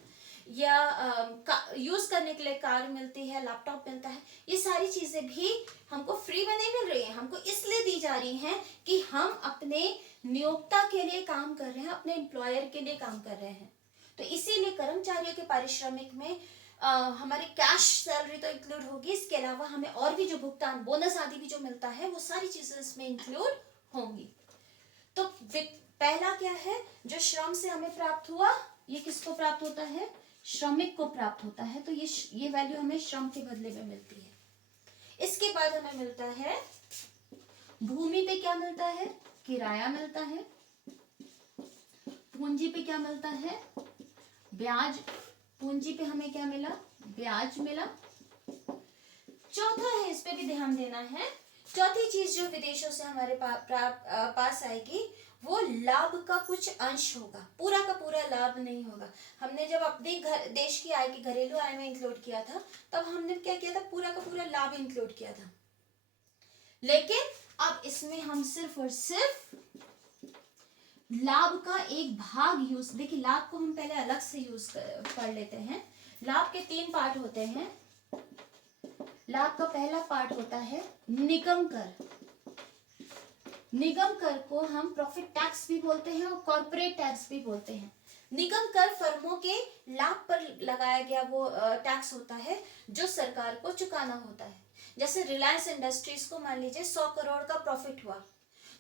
या यूज करने के लिए कार मिलती है, लैपटॉप मिलता है। ये सारी चीजें भी हमको फ्री में नहीं मिल रही है, हमको इसलिए दी जा रही हैं कि हम अपने नियोक्ता के लिए काम कर रहे हैं, अपने एम्प्लॉयर के लिए काम कर रहे हैं। तो इसीलिए कर्मचारियों के पारिश्रमिक में हमारी कैश सैलरी तो इंक्लूड होगी, इसके अलावा हमें और भी जो भुगतान, बोनस आदि भी जो मिलता है, वो सारी चीजें इसमें इंक्लूड होंगी। तो पहला क्या है, जो श्रम से हमें प्राप्त हुआ, ये किसको प्राप्त होता है, श्रमिक को प्राप्त होता है, तो ये वैल्यू हमें श्रम के बदले में मिलती है। इसके बाद हमें मिलता है भूमि पे क्या मिलता है, किराया मिलता है। पूंजी पे क्या मिलता है, ब्याज। पूंजी पे हमें क्या मिला, ब्याज मिला। चौथा है, इस पे भी ध्यान देना है, चौथी चीज जो विदेशों से हमारे पास आएगी वो लाभ का कुछ अंश होगा, पूरा का पूरा लाभ नहीं होगा। हमने जब अपने देश की आय की घरेलू आय में इंक्लूड किया था, तब हमने क्या किया था, पूरा का पूरा लाभ इंक्लूड किया था। लेकिन अब इसमें हम सिर्फ और सिर्फ लाभ का एक भाग यूज, देखिए लाभ को हम पहले अलग से यूज कर लेते हैं। लाभ के 3 पार्ट होते हैं। लाभ का पहला पार्ट होता है निगम कर। निगम कर को हम प्रॉफिट टैक्स भी बोलते हैं और कॉर्पोरेट टैक्स भी बोलते हैं। निगम कर फर्मों के लाभ पर लगाया गया वो टैक्स होता है जो सरकार को चुकाना होता है। जैसे रिलायंस इंडस्ट्रीज को मान लीजिए 100 करोड़ का प्रॉफिट हुआ,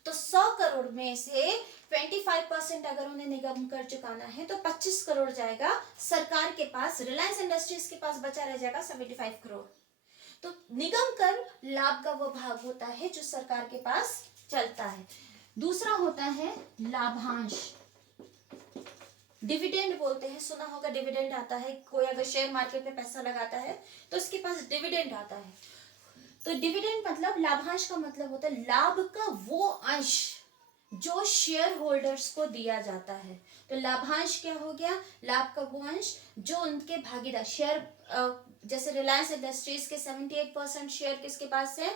तो 100 करोड़ में से 25% अगर उन्हें निगम कर चुकाना है तो 25 करोड़ जाएगा सरकार के पास, रिलायंस इंडस्ट्रीज के पास बचा रह जाएगा 75 करोड़। तो निगम कर लाभ का वो भाग होता है जो सरकार के पास चलता है। दूसरा होता है लाभांश, डिविडेंड बोलते हैं, सुना होगा डिविडेंड आता है। कोई अगर शेयर मार्केट में पैसा लगाता है तो उसके पास डिविडेंड आता है। तो डिविडेंड मतलब, लाभांश का मतलब होता है लाभ का वो अंश जो शेयर होल्डर्स को दिया जाता है। तो लाभांश क्या हो गया, लाभ का वो अंश जो उनके भागीदार शेयर, जैसे रिलायंस इंडस्ट्रीज के 78% शेयर किसके पास है,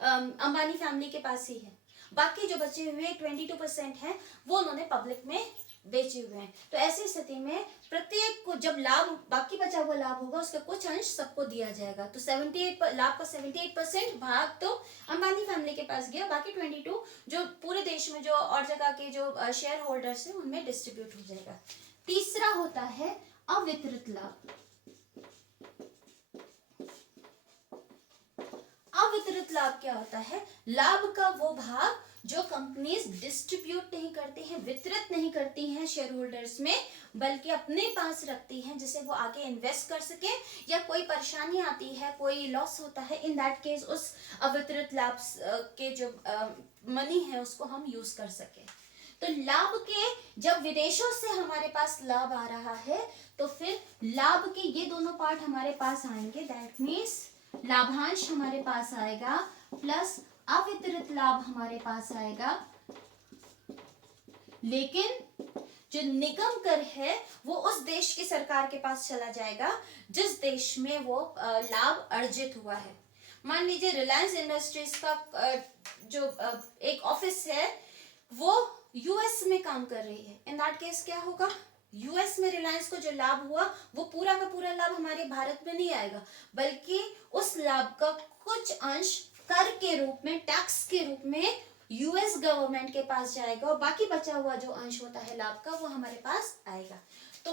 अंबानी फैमिली के पास ही है। बाकी जो बचे हुए 22% है वो उन्होंने पब्लिक में बेचे हुए हैं। तो ऐसी स्थिति में प्रत्येक को जब लाभ, बाकी बचा हुआ लाभ होगा उसका कुछ अंश सबको दिया जाएगा। तो 78 लाभ का 78% भाग तो अंबानी फैमिली के पास गया, बाकी 22 जो पूरे देश में जो और जगह के जो शेयर होल्डर्स हैं उनमें डिस्ट्रीब्यूट हो जाएगा। तीसरा होता है अवितरित लाभ। अवितरित लाभ क्या होता है, लाभ का वो भाग जो कंपनीज डिस्ट्रीब्यूट नहीं करती हैं, वितरित नहीं करती हैं शेयर होल्डर्स में, बल्कि अपने पास रखती हैं जिसे वो आगे इन्वेस्ट कर सके, या कोई परेशानी आती है, कोई लॉस होता है, इन दैट केस उस अवितरित लाभ के जो मनी है उसको हम यूज कर सके। तो लाभ के, जब विदेशों से हमारे पास लाभ आ रहा है तो फिर लाभ के ये दोनों पार्ट हमारे पास आएंगे। दैट मीन्स लाभांश हमारे पास आएगा प्लस अवितरित लाभ हमारे पास आएगा। लेकिन जो निगम कर है वो उस देश की सरकार के पास चला जाएगा जिस देश में वो लाभ अर्जित हुआ है। मान लीजिए रिलायंस इंडस्ट्रीज का जो एक ऑफिस है वो यूएस में काम कर रही है। इन दैट केस क्या होगा, यूएस में रिलायंस को जो लाभ हुआ वो पूरा का पूरा लाभ हमारे भारत में नहीं आएगा, बल्कि उस लाभ का कुछ अंश कर के रूप में, टैक्स के रूप में यूएस गवर्नमेंट के पास जाएगा और बाकी बचा हुआ जो अंश होता है लाभ का वो हमारे पास आएगा। तो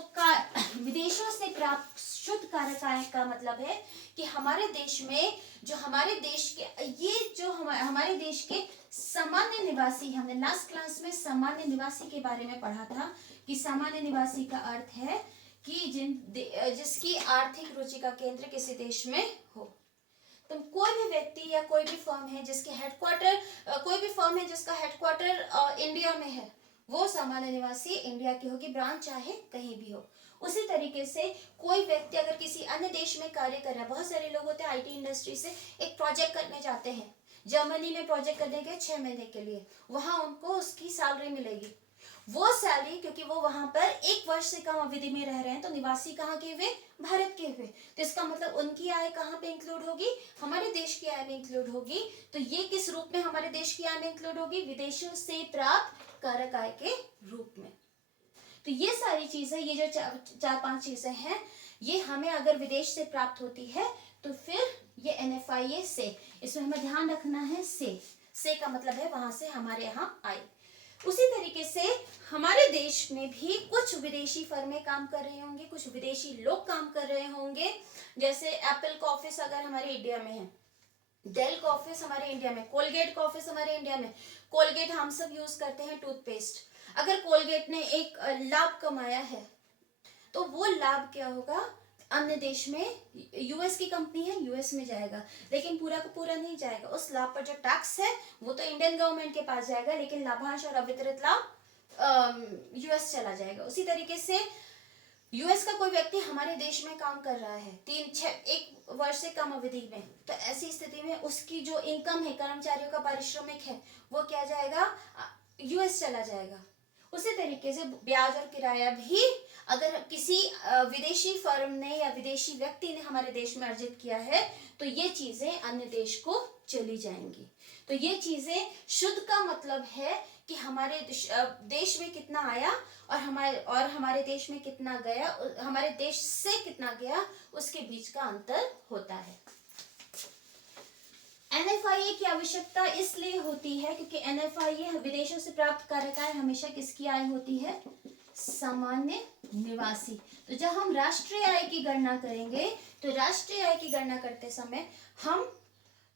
विदेशों से प्राप्त शुद्ध कारक आय का मतलब है कि हमारे देश में जो हमारे देश के ये जो हमारे देश के सामान्य निवासी, हमने लास्ट क्लास में सामान्य निवासी के बारे में पढ़ा था कि सामान्य निवासी का अर्थ है कि जिसकी आर्थिक रुचि का केंद्र किसी देश में हो। तो कोई भी व्यक्ति या कोई भी फर्म है जिसके हेडक्वार्टर, कोई भी फर्म है जिसका हेडक्वार्टर इंडिया में है, वो सामान्य निवासी इंडिया की होगी, ब्रांच चाहे कहीं भी हो। उसी तरीके से कोई व्यक्ति अगर किसी अन्य देश में कार्य कर रहा है, बहुत सारे लोग होते हैं आईटी इंडस्ट्री से एक प्रोजेक्ट करने जाते हैं, जर्मनी में प्रोजेक्ट करने गए 6 महीने के लिए, वहां उनको उसकी सैलरी मिलेगी। वो सैलरी, क्योंकि वो वहां पर 1 वर्ष से कम अवधि में रह रहे हैं, तो निवासी कहाँ के हुए, भारत के हुए, तो इसका मतलब उनकी आय कहाँ पे इंक्लूड होगी, हमारे देश की आय में इंक्लूड होगी। तो ये किस रूप में हमारे देश की आय में इंक्लूड होगी, विदेशों से प्राप्त कारक आय के रूप में। तो ये सारी चीजें, ये जो 4-5 चीजें हैं, ये हमें अगर विदेश से प्राप्त होती है तो फिर ये NFIA से, इसमें हमें ध्यान रखना है, से का मतलब है वहां से हमारे यहाँ आए। उसी तरीके से हमारे देश में भी कुछ विदेशी फर्में काम कर रही होंगी, कुछ विदेशी लोग काम कर रहे होंगे। जैसे एप्पल का ऑफिस अगर हमारे इंडिया में है, डेल का ऑफिस हमारे इंडिया में, कोलगेट का ऑफिस हमारे इंडिया में। कोलगेट हम सब यूज करते हैं टूथपेस्ट। अगर कोलगेट ने एक लाभ कमाया है तो वो लाभ क्या होगा, अन्य देश में, यूएस की कंपनी है, यूएस में जाएगा, लेकिन पूरा का पूरा नहीं जाएगा। उस लाभ पर जो टैक्स है वो तो इंडियन गवर्नमेंट के पास जाएगा, लेकिन लाभांश और अवितरित लाभ यूएस चला जाएगा। उसी तरीके से यूएस का कोई व्यक्ति हमारे देश में काम कर रहा है 1 वर्ष से कम अवधि में, तो ऐसी स्थिति में उसकी जो इनकम है, कर्मचारियों का पारिश्रमिक है, वो क्या जाएगा, यूएस चला जाएगा। उसी तरीके से ब्याज और किराया भी अगर किसी विदेशी फर्म ने या विदेशी व्यक्ति ने हमारे देश में अर्जित किया है तो ये चीजें अन्य देश को चली जाएंगी। तो ये चीजें, शुद्ध का मतलब है कि हमारे देश में कितना आया और हमारे देश में कितना गया, हमारे देश से कितना गया, उसके बीच का अंतर होता है। NFIA की आवश्यकता इसलिए होती है क्योंकि NFIA विदेशों से प्राप्त कार्यक आय हमेशा किसकी आय होती है, सामान्य निवासी। तो जब हम राष्ट्रीय आय की गणना करेंगे तो राष्ट्रीय आय की गणना करते समय हम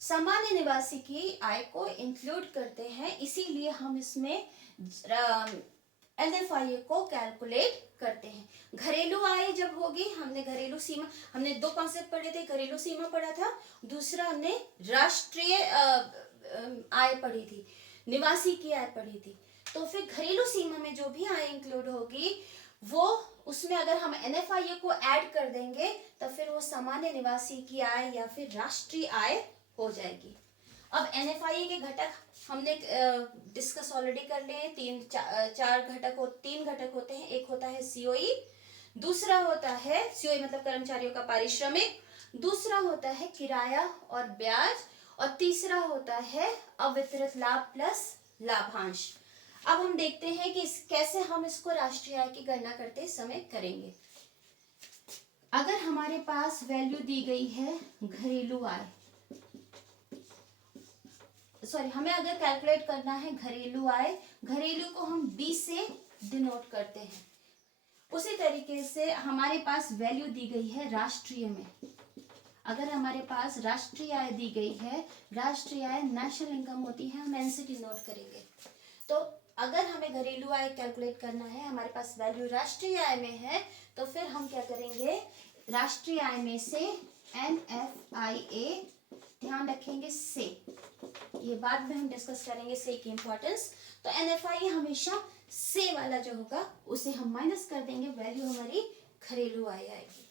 सामान्य निवासी की आय को इंक्लूड करते हैं, इसीलिए हम इसमें NFIA को कैलकुलेट करते हैं। घरेलू आय जब होगी, हमने घरेलू सीमा, हमने 2 कॉन्सेप्ट पढ़े थे, घरेलू सीमा पढ़ा था, दूसरा हमने राष्ट्रीय आय पढ़ी थी, निवासी की आय पढ़ी थी। तो फिर घरेलू सीमा में जो भी आय इंक्लूड होगी वो, उसमें अगर हम NFIA को ऐड कर देंगे तो फिर वो सामान्य निवासी की आय या फिर राष्ट्रीय आय हो जाएगी। अब NFIA के घटक हमने डिस्कस ऑलरेडी कर लिए हैं। 3 घटक होते हैं। एक होता है COE, दूसरा होता है COE मतलब कर्मचारियों का पारिश्रमिक, दूसरा होता है किराया और ब्याज, और तीसरा होता है अवितरित लाभ प्लस लाभांश। अब हम देखते हैं कि कैसे हम इसको राष्ट्रीय आय की गणना करते समय करेंगे। अगर हमारे पास वैल्यू दी गई है घरेलू आय, हमें अगर कैलकुलेट करना है घरेलू आय, घरेलू को हम B से डिनोट करते हैं। उसी तरीके से हमारे पास वैल्यू दी गई है राष्ट्रीय में। अगर हमारे पास राष्ट्रीय आय दी गई है, राष्ट्रीय आय नेशनल इनकम होती है, हम N से डिनोट करेंगे। तो अगर हमें घरेलू आय कैलकुलेट करना है, हमारे पास वैल्यू राष्ट्रीय आय में है, तो फिर हम क्या करेंगे, राष्ट्रीय आय में से NFIA, ध्यान रखेंगे से, ये बाद में हम डिस्कस करेंगे से की इंपॉर्टेंस। तो NFIA हमेशा से वाला जो होगा उसे हम माइनस कर देंगे, वैल्यू हमारी घरेलू आय आएगी।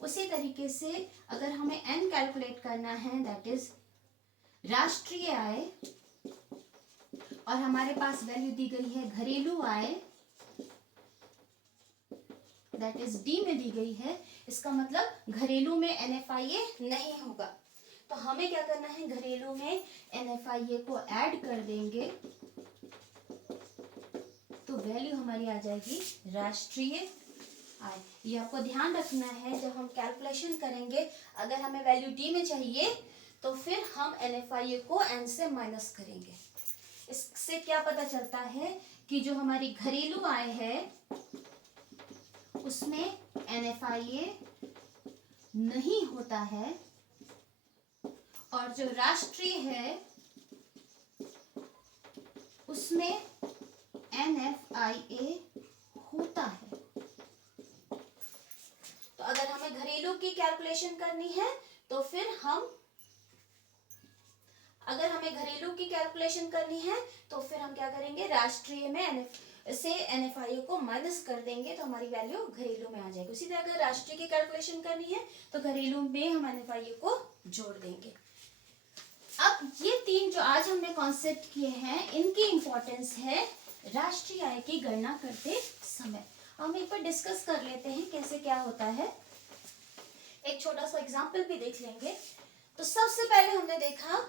उसी तरीके से अगर हमें N कैलकुलेट करना है, दैट इज राष्ट्रीय आय, और हमारे पास वैल्यू दी गई है घरेलू आय, दैट इज D में दी गई है, इसका मतलब घरेलू में NFIA नहीं होगा। तो हमें क्या करना है, घरेलू में NFIA को ऐड कर देंगे तो वैल्यू हमारी आ जाएगी राष्ट्रीय आय। ये आपको ध्यान रखना है, जब हम कैलकुलेशन करेंगे, अगर हमें वैल्यू D में चाहिए तो फिर हम NFIA को N से माइनस करेंगे। इससे क्या पता चलता है कि जो हमारी घरेलू आय है उसमें NFIA नहीं होता है, और जो राष्ट्रीय है उसमें NFIA होता है। तो अगर हमें घरेलू की कैलकुलेशन करनी है तो फिर हम, अगर हमें घरेलू की कैलकुलेशन करनी है तो फिर हम क्या करेंगे, राष्ट्रीय में से NFIA को माइनस कर देंगे तो हमारी वैल्यू घरेलू में आ जाएगी। उसी तरह अगर राष्ट्रीय की कैलकुलेशन करनी है तो घरेलू में हम NFIA को जोड़ देंगे। अब ये 3 जो आज हमने कॉन्सेप्ट किए हैं, इनकी इंपॉर्टेंस है राष्ट्रीय आय की गणना करते समय। हम एक बार डिस्कस कर लेते हैं कैसे क्या होता है, एक छोटा सा एग्जाम्पल भी देख लेंगे। तो सबसे पहले हमने देखा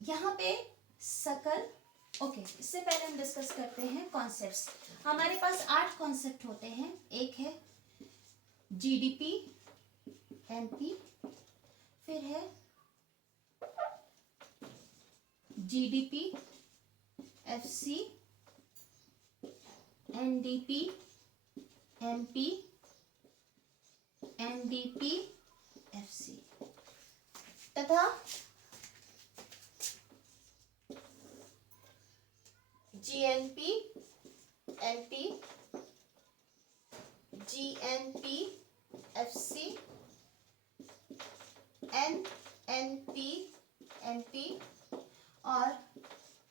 यहाँ पे सकल, ओके, इससे पहले हम डिस्कस करते हैं कॉन्सेप्ट्स। हमारे पास 8 कॉन्सेप्ट होते हैं। एक है GDP MP, फिर है GDP FC, NDP MP, NDP FC तथा GNP, MP, GNP, FC, NNP, MP और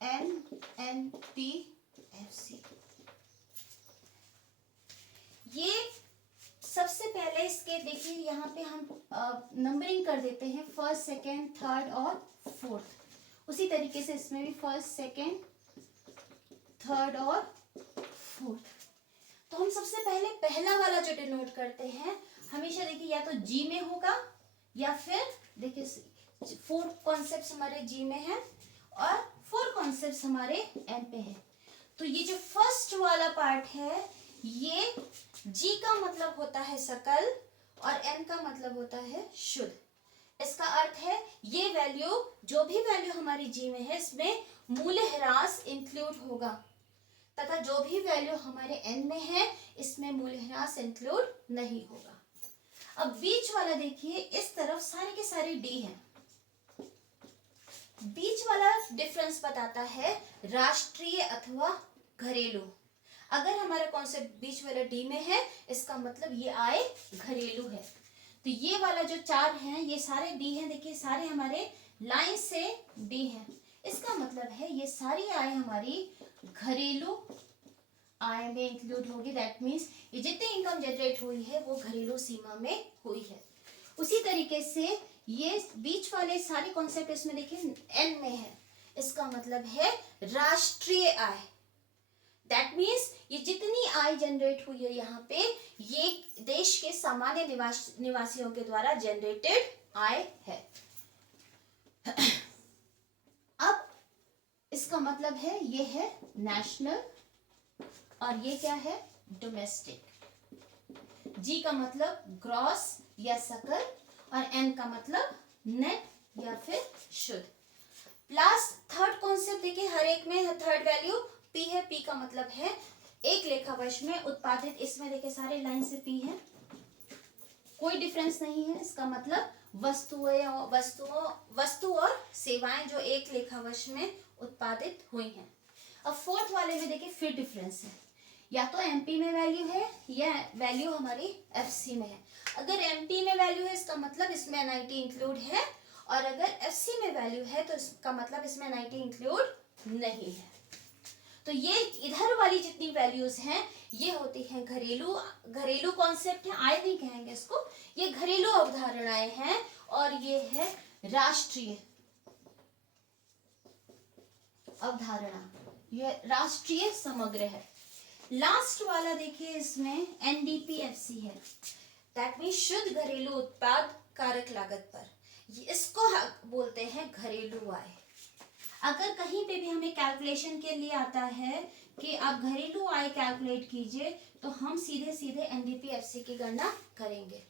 NNP, FC। ये सबसे पहले इसके देखिए यहाँ पे हम नंबरिंग कर देते हैं, फर्स्ट, सेकेंड, थर्ड और फोर्थ। उसी तरीके से इसमें भी फर्स्ट, सेकेंड, थर्ड और फोर्थ। तो हम सबसे पहले पहला वाला जो डिनोट करते हैं, हमेशा देखिए या तो जी में होगा या फिर देखिए 4 कॉन्सेप्ट्स हमारे जी में है और 4 कॉन्सेप्ट्स हमारे एन पे है। तो ये जो फर्स्ट वाला पार्ट है, ये जी का मतलब होता है सकल और एन का मतलब होता है शुद्ध। इसका अर्थ है ये वैल्यू, जो भी वैल्यू हमारी जी में है, इसमें मूल्यह्रास इंक्लूड होगा, तथा जो भी वैल्यू हमारे एन में है इसमें मूल्यह्रास इंक्लूड नहीं होगा। अब बीच वाला देखिए, इस तरफ सारे के सारे डी हैं। बीच वाला डिफरेंस बताता है राष्ट्रीय अथवा घरेलू। अगर हमारा कॉन्सेप्ट बीच वाला डी में है, इसका मतलब ये आय घरेलू है। तो ये वाला जो 4 हैं, ये सारे डी हैं। देखिए सारे हमारे लाइन से डी हैं। इसका मतलब है ये सारी आय हमारी घरेलू आय में इंक्लूड होगी। दैट मीन्स ये जितनी इनकम जनरेट हुई है वो घरेलू सीमा में हुई है। उसी तरीके से ये बीच वाले सारे कॉन्सेप्ट इसमें देखिए एन में है। इसका मतलब है राष्ट्रीय आय। दैट मीन्स ये जितनी आय जनरेट हुई है यहाँ पे, ये देश के सामान्य निवासियों के द्वारा जनरेटेड आय है। अब इसका मतलब है ये है नेशनल और ये क्या है डोमेस्टिक। जी का मतलब ग्रॉस या सकल और एन का मतलब नेट या फिर शुद्ध। प्लस थर्ड कॉन्सेप्ट देखिए, हर एक में थर्ड वैल्यू पी है। पी का मतलब है एक लेखा वर्ष में उत्पादित, इसमें देखिए सारे लाइन से पी है, कोई डिफरेंस नहीं है। इसका मतलब वस्तु और सेवाएं जो एक लेखा वर्ष में उत्पादित हुई हैं। अब फोर्थ वाले में देखिए फिर डिफरेंस है, या तो एमपी में वैल्यू है या वैल्यू हमारी एफसी में है। अगर एमपी में वैल्यू है इसका मतलब इसमें एनआईटी इंक्लूड है, और अगर एफसी में वैल्यू है तो इसका मतलब इसमें एनआईटी इंक्लूड नहीं है। तो ये इधर वाली जितनी वैल्यूज हैं ये होती हैं घरेलू कॉन्सेप्ट है, आय नहीं कहेंगे इसको, ये घरेलू अवधारणाएं हैं, और ये है राष्ट्रीय अवधारणा, ये राष्ट्रीय समग्र है। लास्ट वाला देखिए इसमें एनडीपीएफसी है। दैट मीन्स शुद्ध घरेलू उत्पाद कारक लागत पर, इसको बोलते हैं घरेलू आय। अगर कहीं पे भी हमें कैलकुलेशन के लिए आता है कि आप घरेलू आय कैलकुलेट कीजिए, तो हम सीधे सीधे एनडीपीएफसी की गणना करेंगे।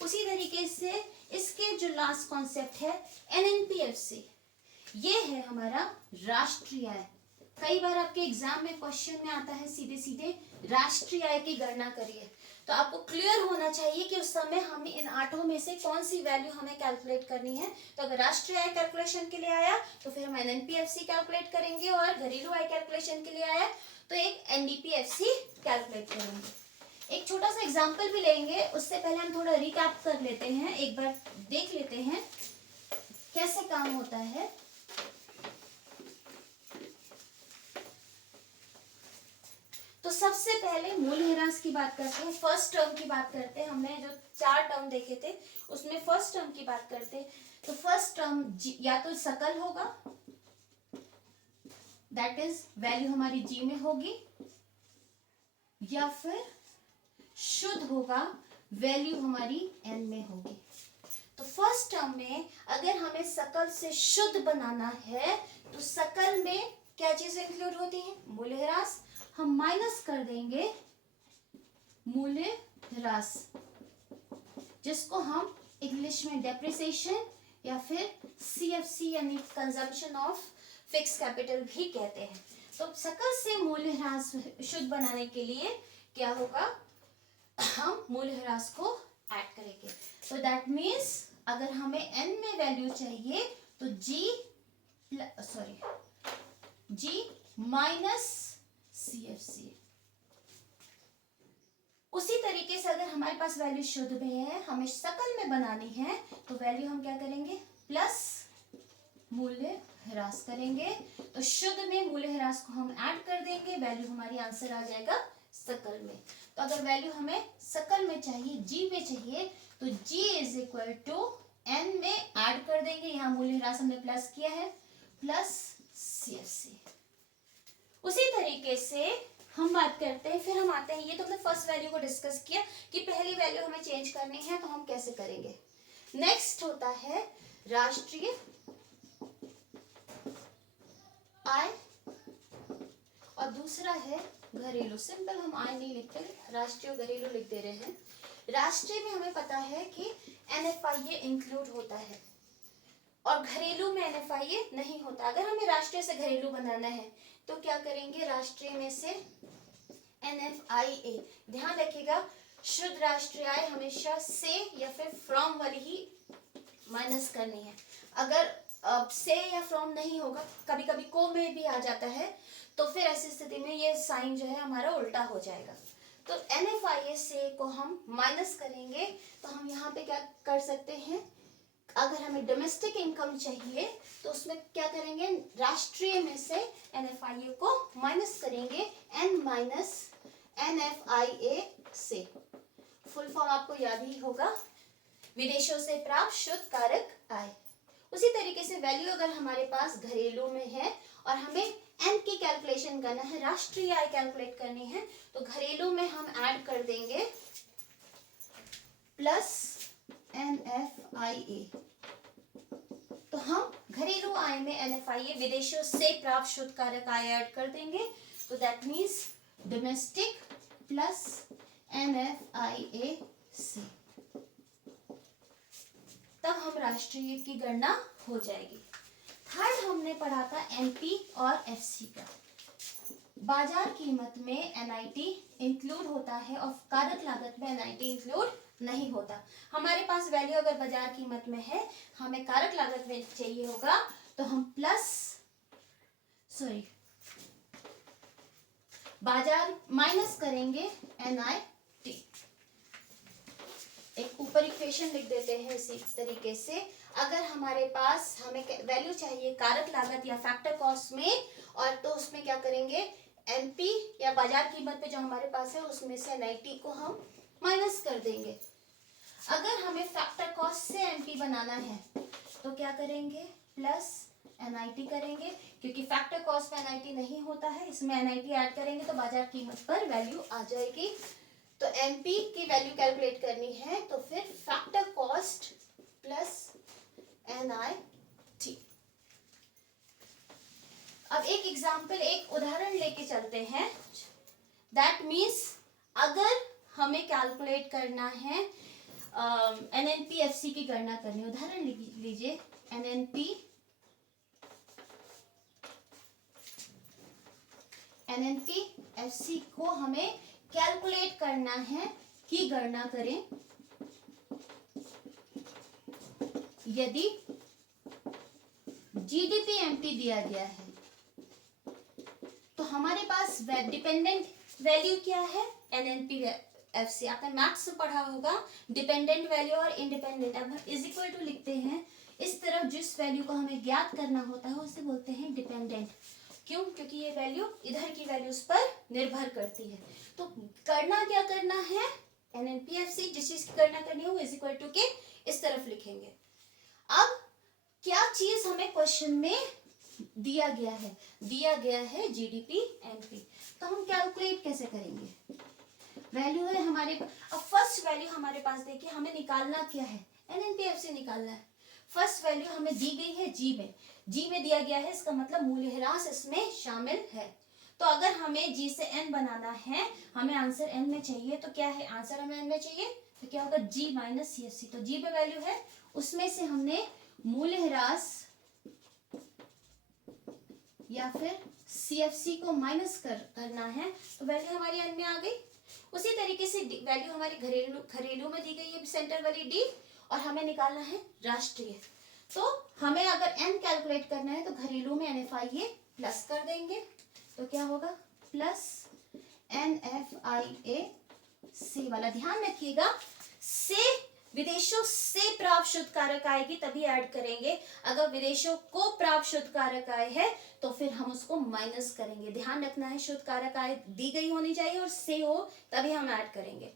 उसी तरीके से इसके जो लास्ट कॉन्सेप्ट है एनएनपीएफसी, ये है हमारा राष्ट्रीय आय। कई बार आपके एग्जाम में क्वेश्चन में आता है सीधे सीधे राष्ट्रीय आय की गणना करिए, तो आपको क्लियर होना चाहिए कि उस समय हमें इन 8 में से कौन सी वैल्यू हमें कैलकुलेट करनी है। तो अगर राष्ट्रीय आय कैलकुलेशन के लिए आया तो फिर हम एनएनपीएफसी कैलकुलेट करेंगे, और घरेलू आय कैलकुलेशन के लिए आया तो एक एनडीपीएफसी कैलकुलेट करेंगे। एक छोटा सा एग्जाम्पल भी लेंगे, उससे पहले हम थोड़ा रिकैप कर लेते हैं, एक बार देख लेते हैं कैसे काम होता है। तो सबसे पहले मूल्यह्रास की बात करते हैं, फर्स्ट टर्म की बात करते हैं। हमने जो 4 टर्म देखे थे उसमें फर्स्ट टर्म की बात करते हैं। तो फर्स्ट टर्म या तो सकल होगा, दैट इज वैल्यू हमारी जी में होगी, या फिर शुद्ध होगा, वैल्यू हमारी एन में होगी। तो फर्स्ट टर्म में अगर हमें सकल से शुद्ध बनाना है तो सकल में क्या चीज इंक्लूड होती है, मूल्यह्रास। हम माइनस कर देंगे मूल्यह्रास, जिसको हम इंग्लिश में डेप्रिसिएशन या फिर सीएफसी यानी कंजम्पशन ऑफ फिक्स कैपिटल भी कहते हैं। तो सकल से मूल्यह्रास शुद्ध बनाने के लिए क्या होगा, हम मूल्यह्रास को ऐड करेंगे। तो दैट मीन्स अगर हमें एन में वैल्यू चाहिए तो जी माइनस CFC। उसी तरीके से अगर हमारे पास वैल्यू शुद्ध में है, हमें सकल में बनानी है, तो वैल्यू हम क्या करेंगे, प्लस मूल्य ह्रास करेंगे। तो शुद्ध में मूल्य ह्रास को हम ऐड कर देंगे, वैल्यू हमारी आंसर आ जाएगा सकल में। तो अगर वैल्यू हमें सकल में चाहिए, जी में चाहिए, तो जी इज इक्वल टू एन में ऐड कर देंगे, यहाँ मूल्य ह्रास हमने प्लस किया है, प्लस CFC। उसी तरीके से हम बात करते हैं, फिर हम आते हैं, ये तो हमने फर्स्ट वैल्यू को डिस्कस किया कि पहली वैल्यू हमें चेंज करनी है, तो हम कैसे करेंगे। नेक्स्ट होता है राष्ट्रीय आय और दूसरा है घरेलू। सिंपल हम आय नहीं लिखते, राष्ट्रीय घरेलू लिख दे रहे हैं। राष्ट्रीय में हमें पता है कि NFIA इंक्लूड होता है और घरेलू में NFIA नहीं होता। अगर हमें राष्ट्रीय से घरेलू बनाना है तो क्या करेंगे, राष्ट्रीय में से NFIA। ध्यान रखिएगा, शुद्ध राष्ट्रीय आय हमेशा से या फिर फ्रॉम वाली ही माइनस करनी है। अगर से या फ्रॉम नहीं होगा, कभी कभी को में भी आ जाता है, तो फिर ऐसी स्थिति में ये साइन जो है हमारा उल्टा हो जाएगा। तो NFIA से को हम माइनस करेंगे, तो हम यहाँ पे क्या कर सकते हैं, अगर हमें डोमेस्टिक इनकम चाहिए तो उसमें क्या करेंगे, राष्ट्रीय में से NFIA को माइनस करेंगे, N माइनस NFIA से। फुल फॉर्म आपको याद ही होगा, विदेशों से प्राप्त शुद्ध कारक आय। उसी तरीके से वैल्यू अगर हमारे पास घरेलू में है और हमें N की कैलकुलेशन करना है, राष्ट्रीय आय कैलकुलेट करनी है, तो घरेलू में हम ऐड कर देंगे प्लस NFIA। तो हम घरेलू आय में NFIA विदेशों से प्राप्त शुद्ध कारक आय ऐड कर देंगे, तो that means domestic plus NFIA से, तब हम राष्ट्रीय की गणना हो जाएगी। थर्ड हमने पढ़ा था NP और FC का। बाजार कीमत में NIT इंक्लूड होता है और कारक लागत में NIT इंक्लूड नहीं होता। हमारे पास वैल्यू अगर बाजार कीमत में है, हमें कारक लागत में चाहिए होगा, तो हम बाजार माइनस करेंगे NIT। एक ऊपर इक्वेशन लिख देते हैं इसी तरीके से, अगर हमारे पास हमें वैल्यू चाहिए कारक लागत या फैक्टर कॉस्ट में, और तो उसमें क्या करेंगे, NP या बाजार कीमत पे जो हमारे पास है उसमें से NIT को हम माइनस कर देंगे। अगर हमें फैक्टर कॉस्ट से NP बनाना है तो क्या करेंगे, प्लस NIT करेंगे, क्योंकि फैक्टर कॉस्ट में NIT नहीं होता है, इसमें NIT ऐड करेंगे तो बाजार कीमत पर वैल्यू आ जाएगी। तो NP की वैल्यू कैलकुलेट करनी है, तो फिर फैक्टर कॉस्ट प्लस NIT। अब एक एग्जांपल, एक उदाहरण लेके चलते हैं। दैट मीन्स अगर हमें कैलकुलेट करना है NNP FC की गणना करनी, उदाहरण लीजिए NNP FC को हमें कैलकुलेट करना है कि गणना करें यदि GDP MT दिया गया है, तो हमारे पास डिपेंडेंट वैल्यू क्या है, NNP FC। आपने मैथ्स में पढ़ा होगा डिपेंडेंट वैल्यू और इंडिपेंडेंट। अब हम इज इक्वल टू लिखते हैं, इस तरफ जिस वैल्यू को हमें ज्ञात करना होता है उसे बोलते हैं डिपेंडेंट। क्यों, क्योंकि ये वैल्यू इधर की वैल्यूज पर निर्भर करती है। तो करना क्या करना है, NNP FC जिस चीज की गणना करनी है वो इज इक्वल टू के इस तरफ लिखेंगे। अब क्या चीज हमें क्वेश्चन में दिया गया है GDP MT, तो हम कैलकुलेट कैसे करेंगे, वैल्यू है हमारे, अब फर्स्ट वैल्यू हमारे पास देखिए, हमें निकालना क्या है, NNP FC निकालना है। फर्स्ट वैल्यू हमें दी गई है जी में दिया गया है, इसका मतलब मूल्यह्रास इसमें शामिल है। तो अगर हमें G से N बनाना है, हमें आंसर N में चाहिए, तो क्या है आंसर हमें N में चाहिए, तो क्या होगा G माइनस CFC। तो G पे वैल्यू है, उसमें से हमने मूल्यह्रास या फिर CFC को माइनस करना है, तो वैल्यू हमारी N में आ गई। उसी तरीके से वैल्यू हमारी घरेलू में दी गई है, सेंटर वाली D, और हमें निकालना है राष्ट्रीय। तो हमें अगर N कैलकुलेट करना है तो घरेलू में NFIA प्लस कर देंगे, तो क्या होगा प्लस NFIA वाला। ध्यान रखिएगा से विदेशों से प्राप्त शुद्ध कारक आएगी तभी ऐड करेंगे, अगर विदेशों को प्राप्त शुद्ध कारक आय है तो फिर हम उसको माइनस करेंगे। ध्यान रखना है शुद्ध कारक आय दी गई होनी चाहिए और से हो तभी हम ऐड करेंगे।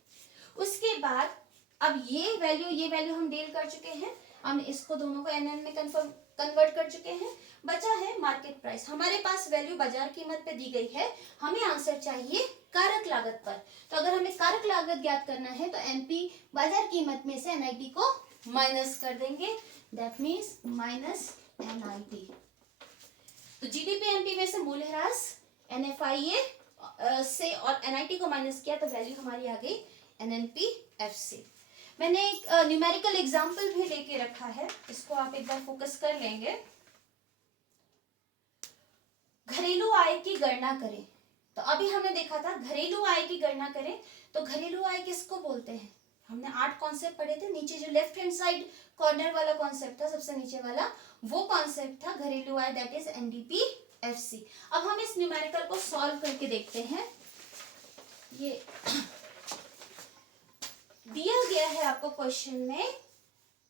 उसके बाद अब ये वैल्यू हम डील कर चुके हैं, हम इसको दोनों को NN में कन्वर्ट कर चुके हैं। बचा है मार्केट प्राइस। हमारे पास वैल्यू बाजार कीमत पे दी गई है, हमें आंसर चाहिए कारक लागत पर। तो अगर हमें कारक लागत ज्ञात करना है तो NP बाजार कीमत में से NIT को माइनस कर देंगे, दैट मीन्स माइनस NIT। तो GDP NP में से मूल्यह्रास NFIA से और NIT को माइनस किया तो वैल्यू हमारी आ गई NNPFC। मैंने एक न्यूमेरिकल एग्जाम्पल भी लेके रखा है, इसको आप एक बार फोकस कर लेंगे। घरेलू आय की गणना करें, तो अभी हमने देखा था घरेलू आय की गणना करें, तो घरेलू आय किसको बोलते हैं? हमने 8 कॉन्सेप्ट पढ़े थे। नीचे जो लेफ्ट हैंड साइड कॉर्नर वाला कॉन्सेप्ट था, सबसे नीचे वाला, वो कॉन्सेप्ट था घरेलू आय, दैट इज NDPFC। अब हम इस न्यूमेरिकल को सॉल्व करके देखते हैं। ये दिया गया है आपको क्वेश्चन में,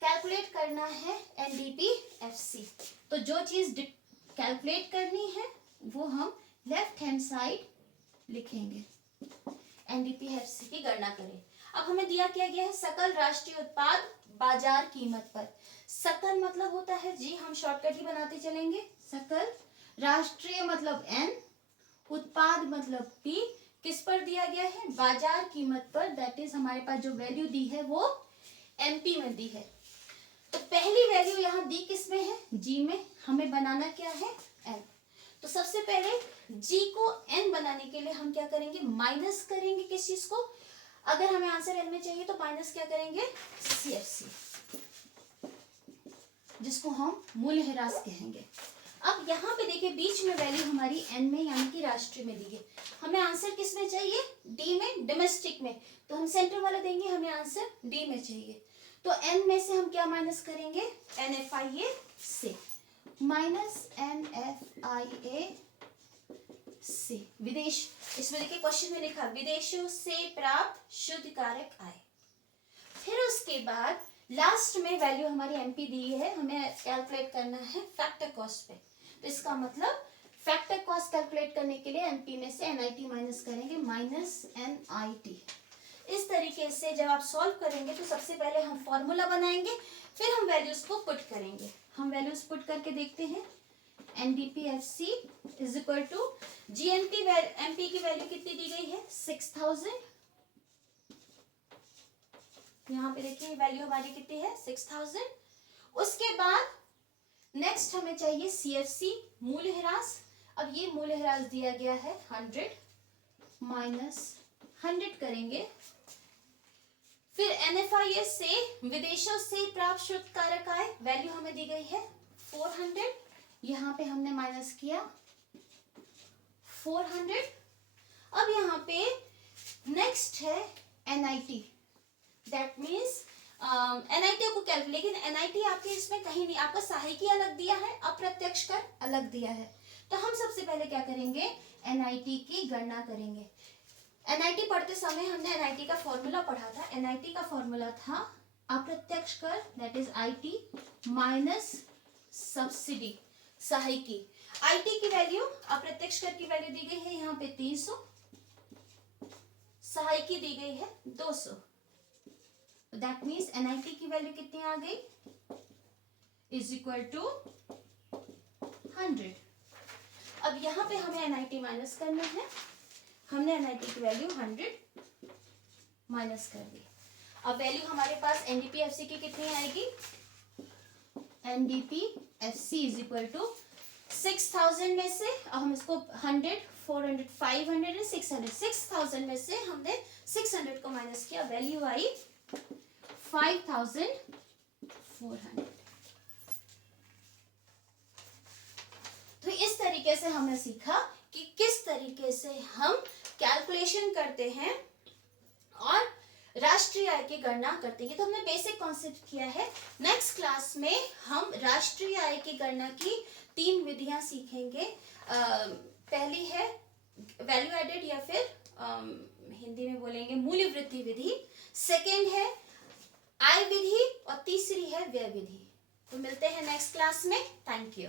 कैलकुलेट करना है NDPFC। तो जो चीज कैलकुलेट करनी है वो हम लेफ्ट हैंड साइड लिखेंगे, NDPFC की गणना करें। अब हमें दिया क्या गया है, सकल राष्ट्रीय उत्पाद बाजार कीमत पर। सकल मतलब होता है जी, हम शॉर्टकट ही बनाते चलेंगे, सकल राष्ट्रीय मतलब N, उत्पाद मतलब P, किस पर दिया गया है, बाजार कीमत पर, दैट इज हमारे पास जो वैल्यू दी है वो MP में दी है। तो पहली वैल्यू यहाँ दी किस में है, G में, हमें बनाना क्या है N। तो सबसे पहले G को N बनाने के लिए हम क्या करेंगे, माइनस करेंगे किस चीज को, अगर हमें आंसर N में चाहिए तो माइनस क्या करेंगे, CFC, जिसको हम मूल्यह्रास कहेंगे। अब यहाँ पे देखिए बीच में वैल्यू हमारी N में यानी कि राष्ट्रीय में दी है, हमें आंसर किस में चाहिए, D में, डोमेस्टिक में, तो हम सेंटर वाला देंगे, हमें आंसर D में चाहिए। तो N में से हम क्या माइनस करेंगे, NFIA से, माइनस NFIA से विदेश, इसमें देखिए क्वेश्चन में लिखा विदेशों से प्राप्त शुद्ध कारक आय। फिर उसके बाद लास्ट में वैल्यू हमारी MP दी है, हमें कैलकुलेट करना है फैक्टर कॉस्ट पे। तो इसका मतलब फैक्टर कॉस्ट कैलकुलेट करने के लिए MP में से NIT माइनस करेंगे, माइनस NIT। इस तरीके से जब आप सॉल्व करेंगे तो सबसे पहले हम फॉर्मूला बनाएंगे, फिर हम वैल्यूज को पुट करेंगे। हम वैल्यूज पुट करके देखते हैं। NDPFC is equal to GNP, MP की वैल्यू कितनी दी गई है, 6000। यहाँ पे देखिए वैल्यू हमारी कितनी है, 6000। उसके बाद नेक्स्ट हमें चाहिए CFC, मूल्यह्रास। अब ये मूल्यह्रास दिया गया है 100, माइनस 100 करेंगे। फिर NFIA से विदेशों से प्राप्त शुद्ध कारक आय, वैल्यू हमें दी गई है 400, यहाँ पे हमने माइनस किया 400। अब यहाँ पे नेक्स्ट है NIT, दैट मीन्स NIT को कैलकुलेट, लेकिन NIT आपके इसमें कहीं नहीं, आपका सहायकी अलग दिया है, अप्रत्यक्ष कर अलग दिया है। तो हम सबसे पहले क्या करेंगे, NIT की गणना करेंगे। NIT पढ़ते समय हमने NIT का फॉर्मूला पढ़ा था। NIT का फॉर्मूला था अप्रत्यक्ष कर, that is IT minus subsidy, सहायकी। IT की वैल्यू, अप्रत्यक्ष कर की वैल्यू दी गई है यहाँ पे 300, सहायकी दी गई है 200। दैट मीन्स NIT की वैल्यू कितनी आ गई, इज इक्वल टू 100। अब यहाँ पे हमें NIT माइनस करना है, हमने NIT की वैल्यू 100 माइनस कर दी। अब वैल्यू हमारे पास NDPFC की कितनी आएगी, NDPFC इज इक्वल टू 6000 में से, अब हम इसको 100, 400, 500 और 600, 6000 में से हमने 600 को माइनस किया, वैल्यू आई 5400। तो इस तरीके से हमने सीखा कि किस तरीके से हम कैलकुलेशन करते हैं और राष्ट्रीय आय की गणना करते हैं। तो हमने बेसिक कॉन्सेप्ट किया है। नेक्स्ट क्लास में हम राष्ट्रीय आय की गणना की 3 विधियां सीखेंगे। पहली है वैल्यू एडेड या फिर हिंदी में बोलेंगे मूल्य वृद्धि विधि, सेकेंड है आय विधि और तीसरी है व्यय विधि। तो मिलते हैं नेक्स्ट क्लास में। Thank you.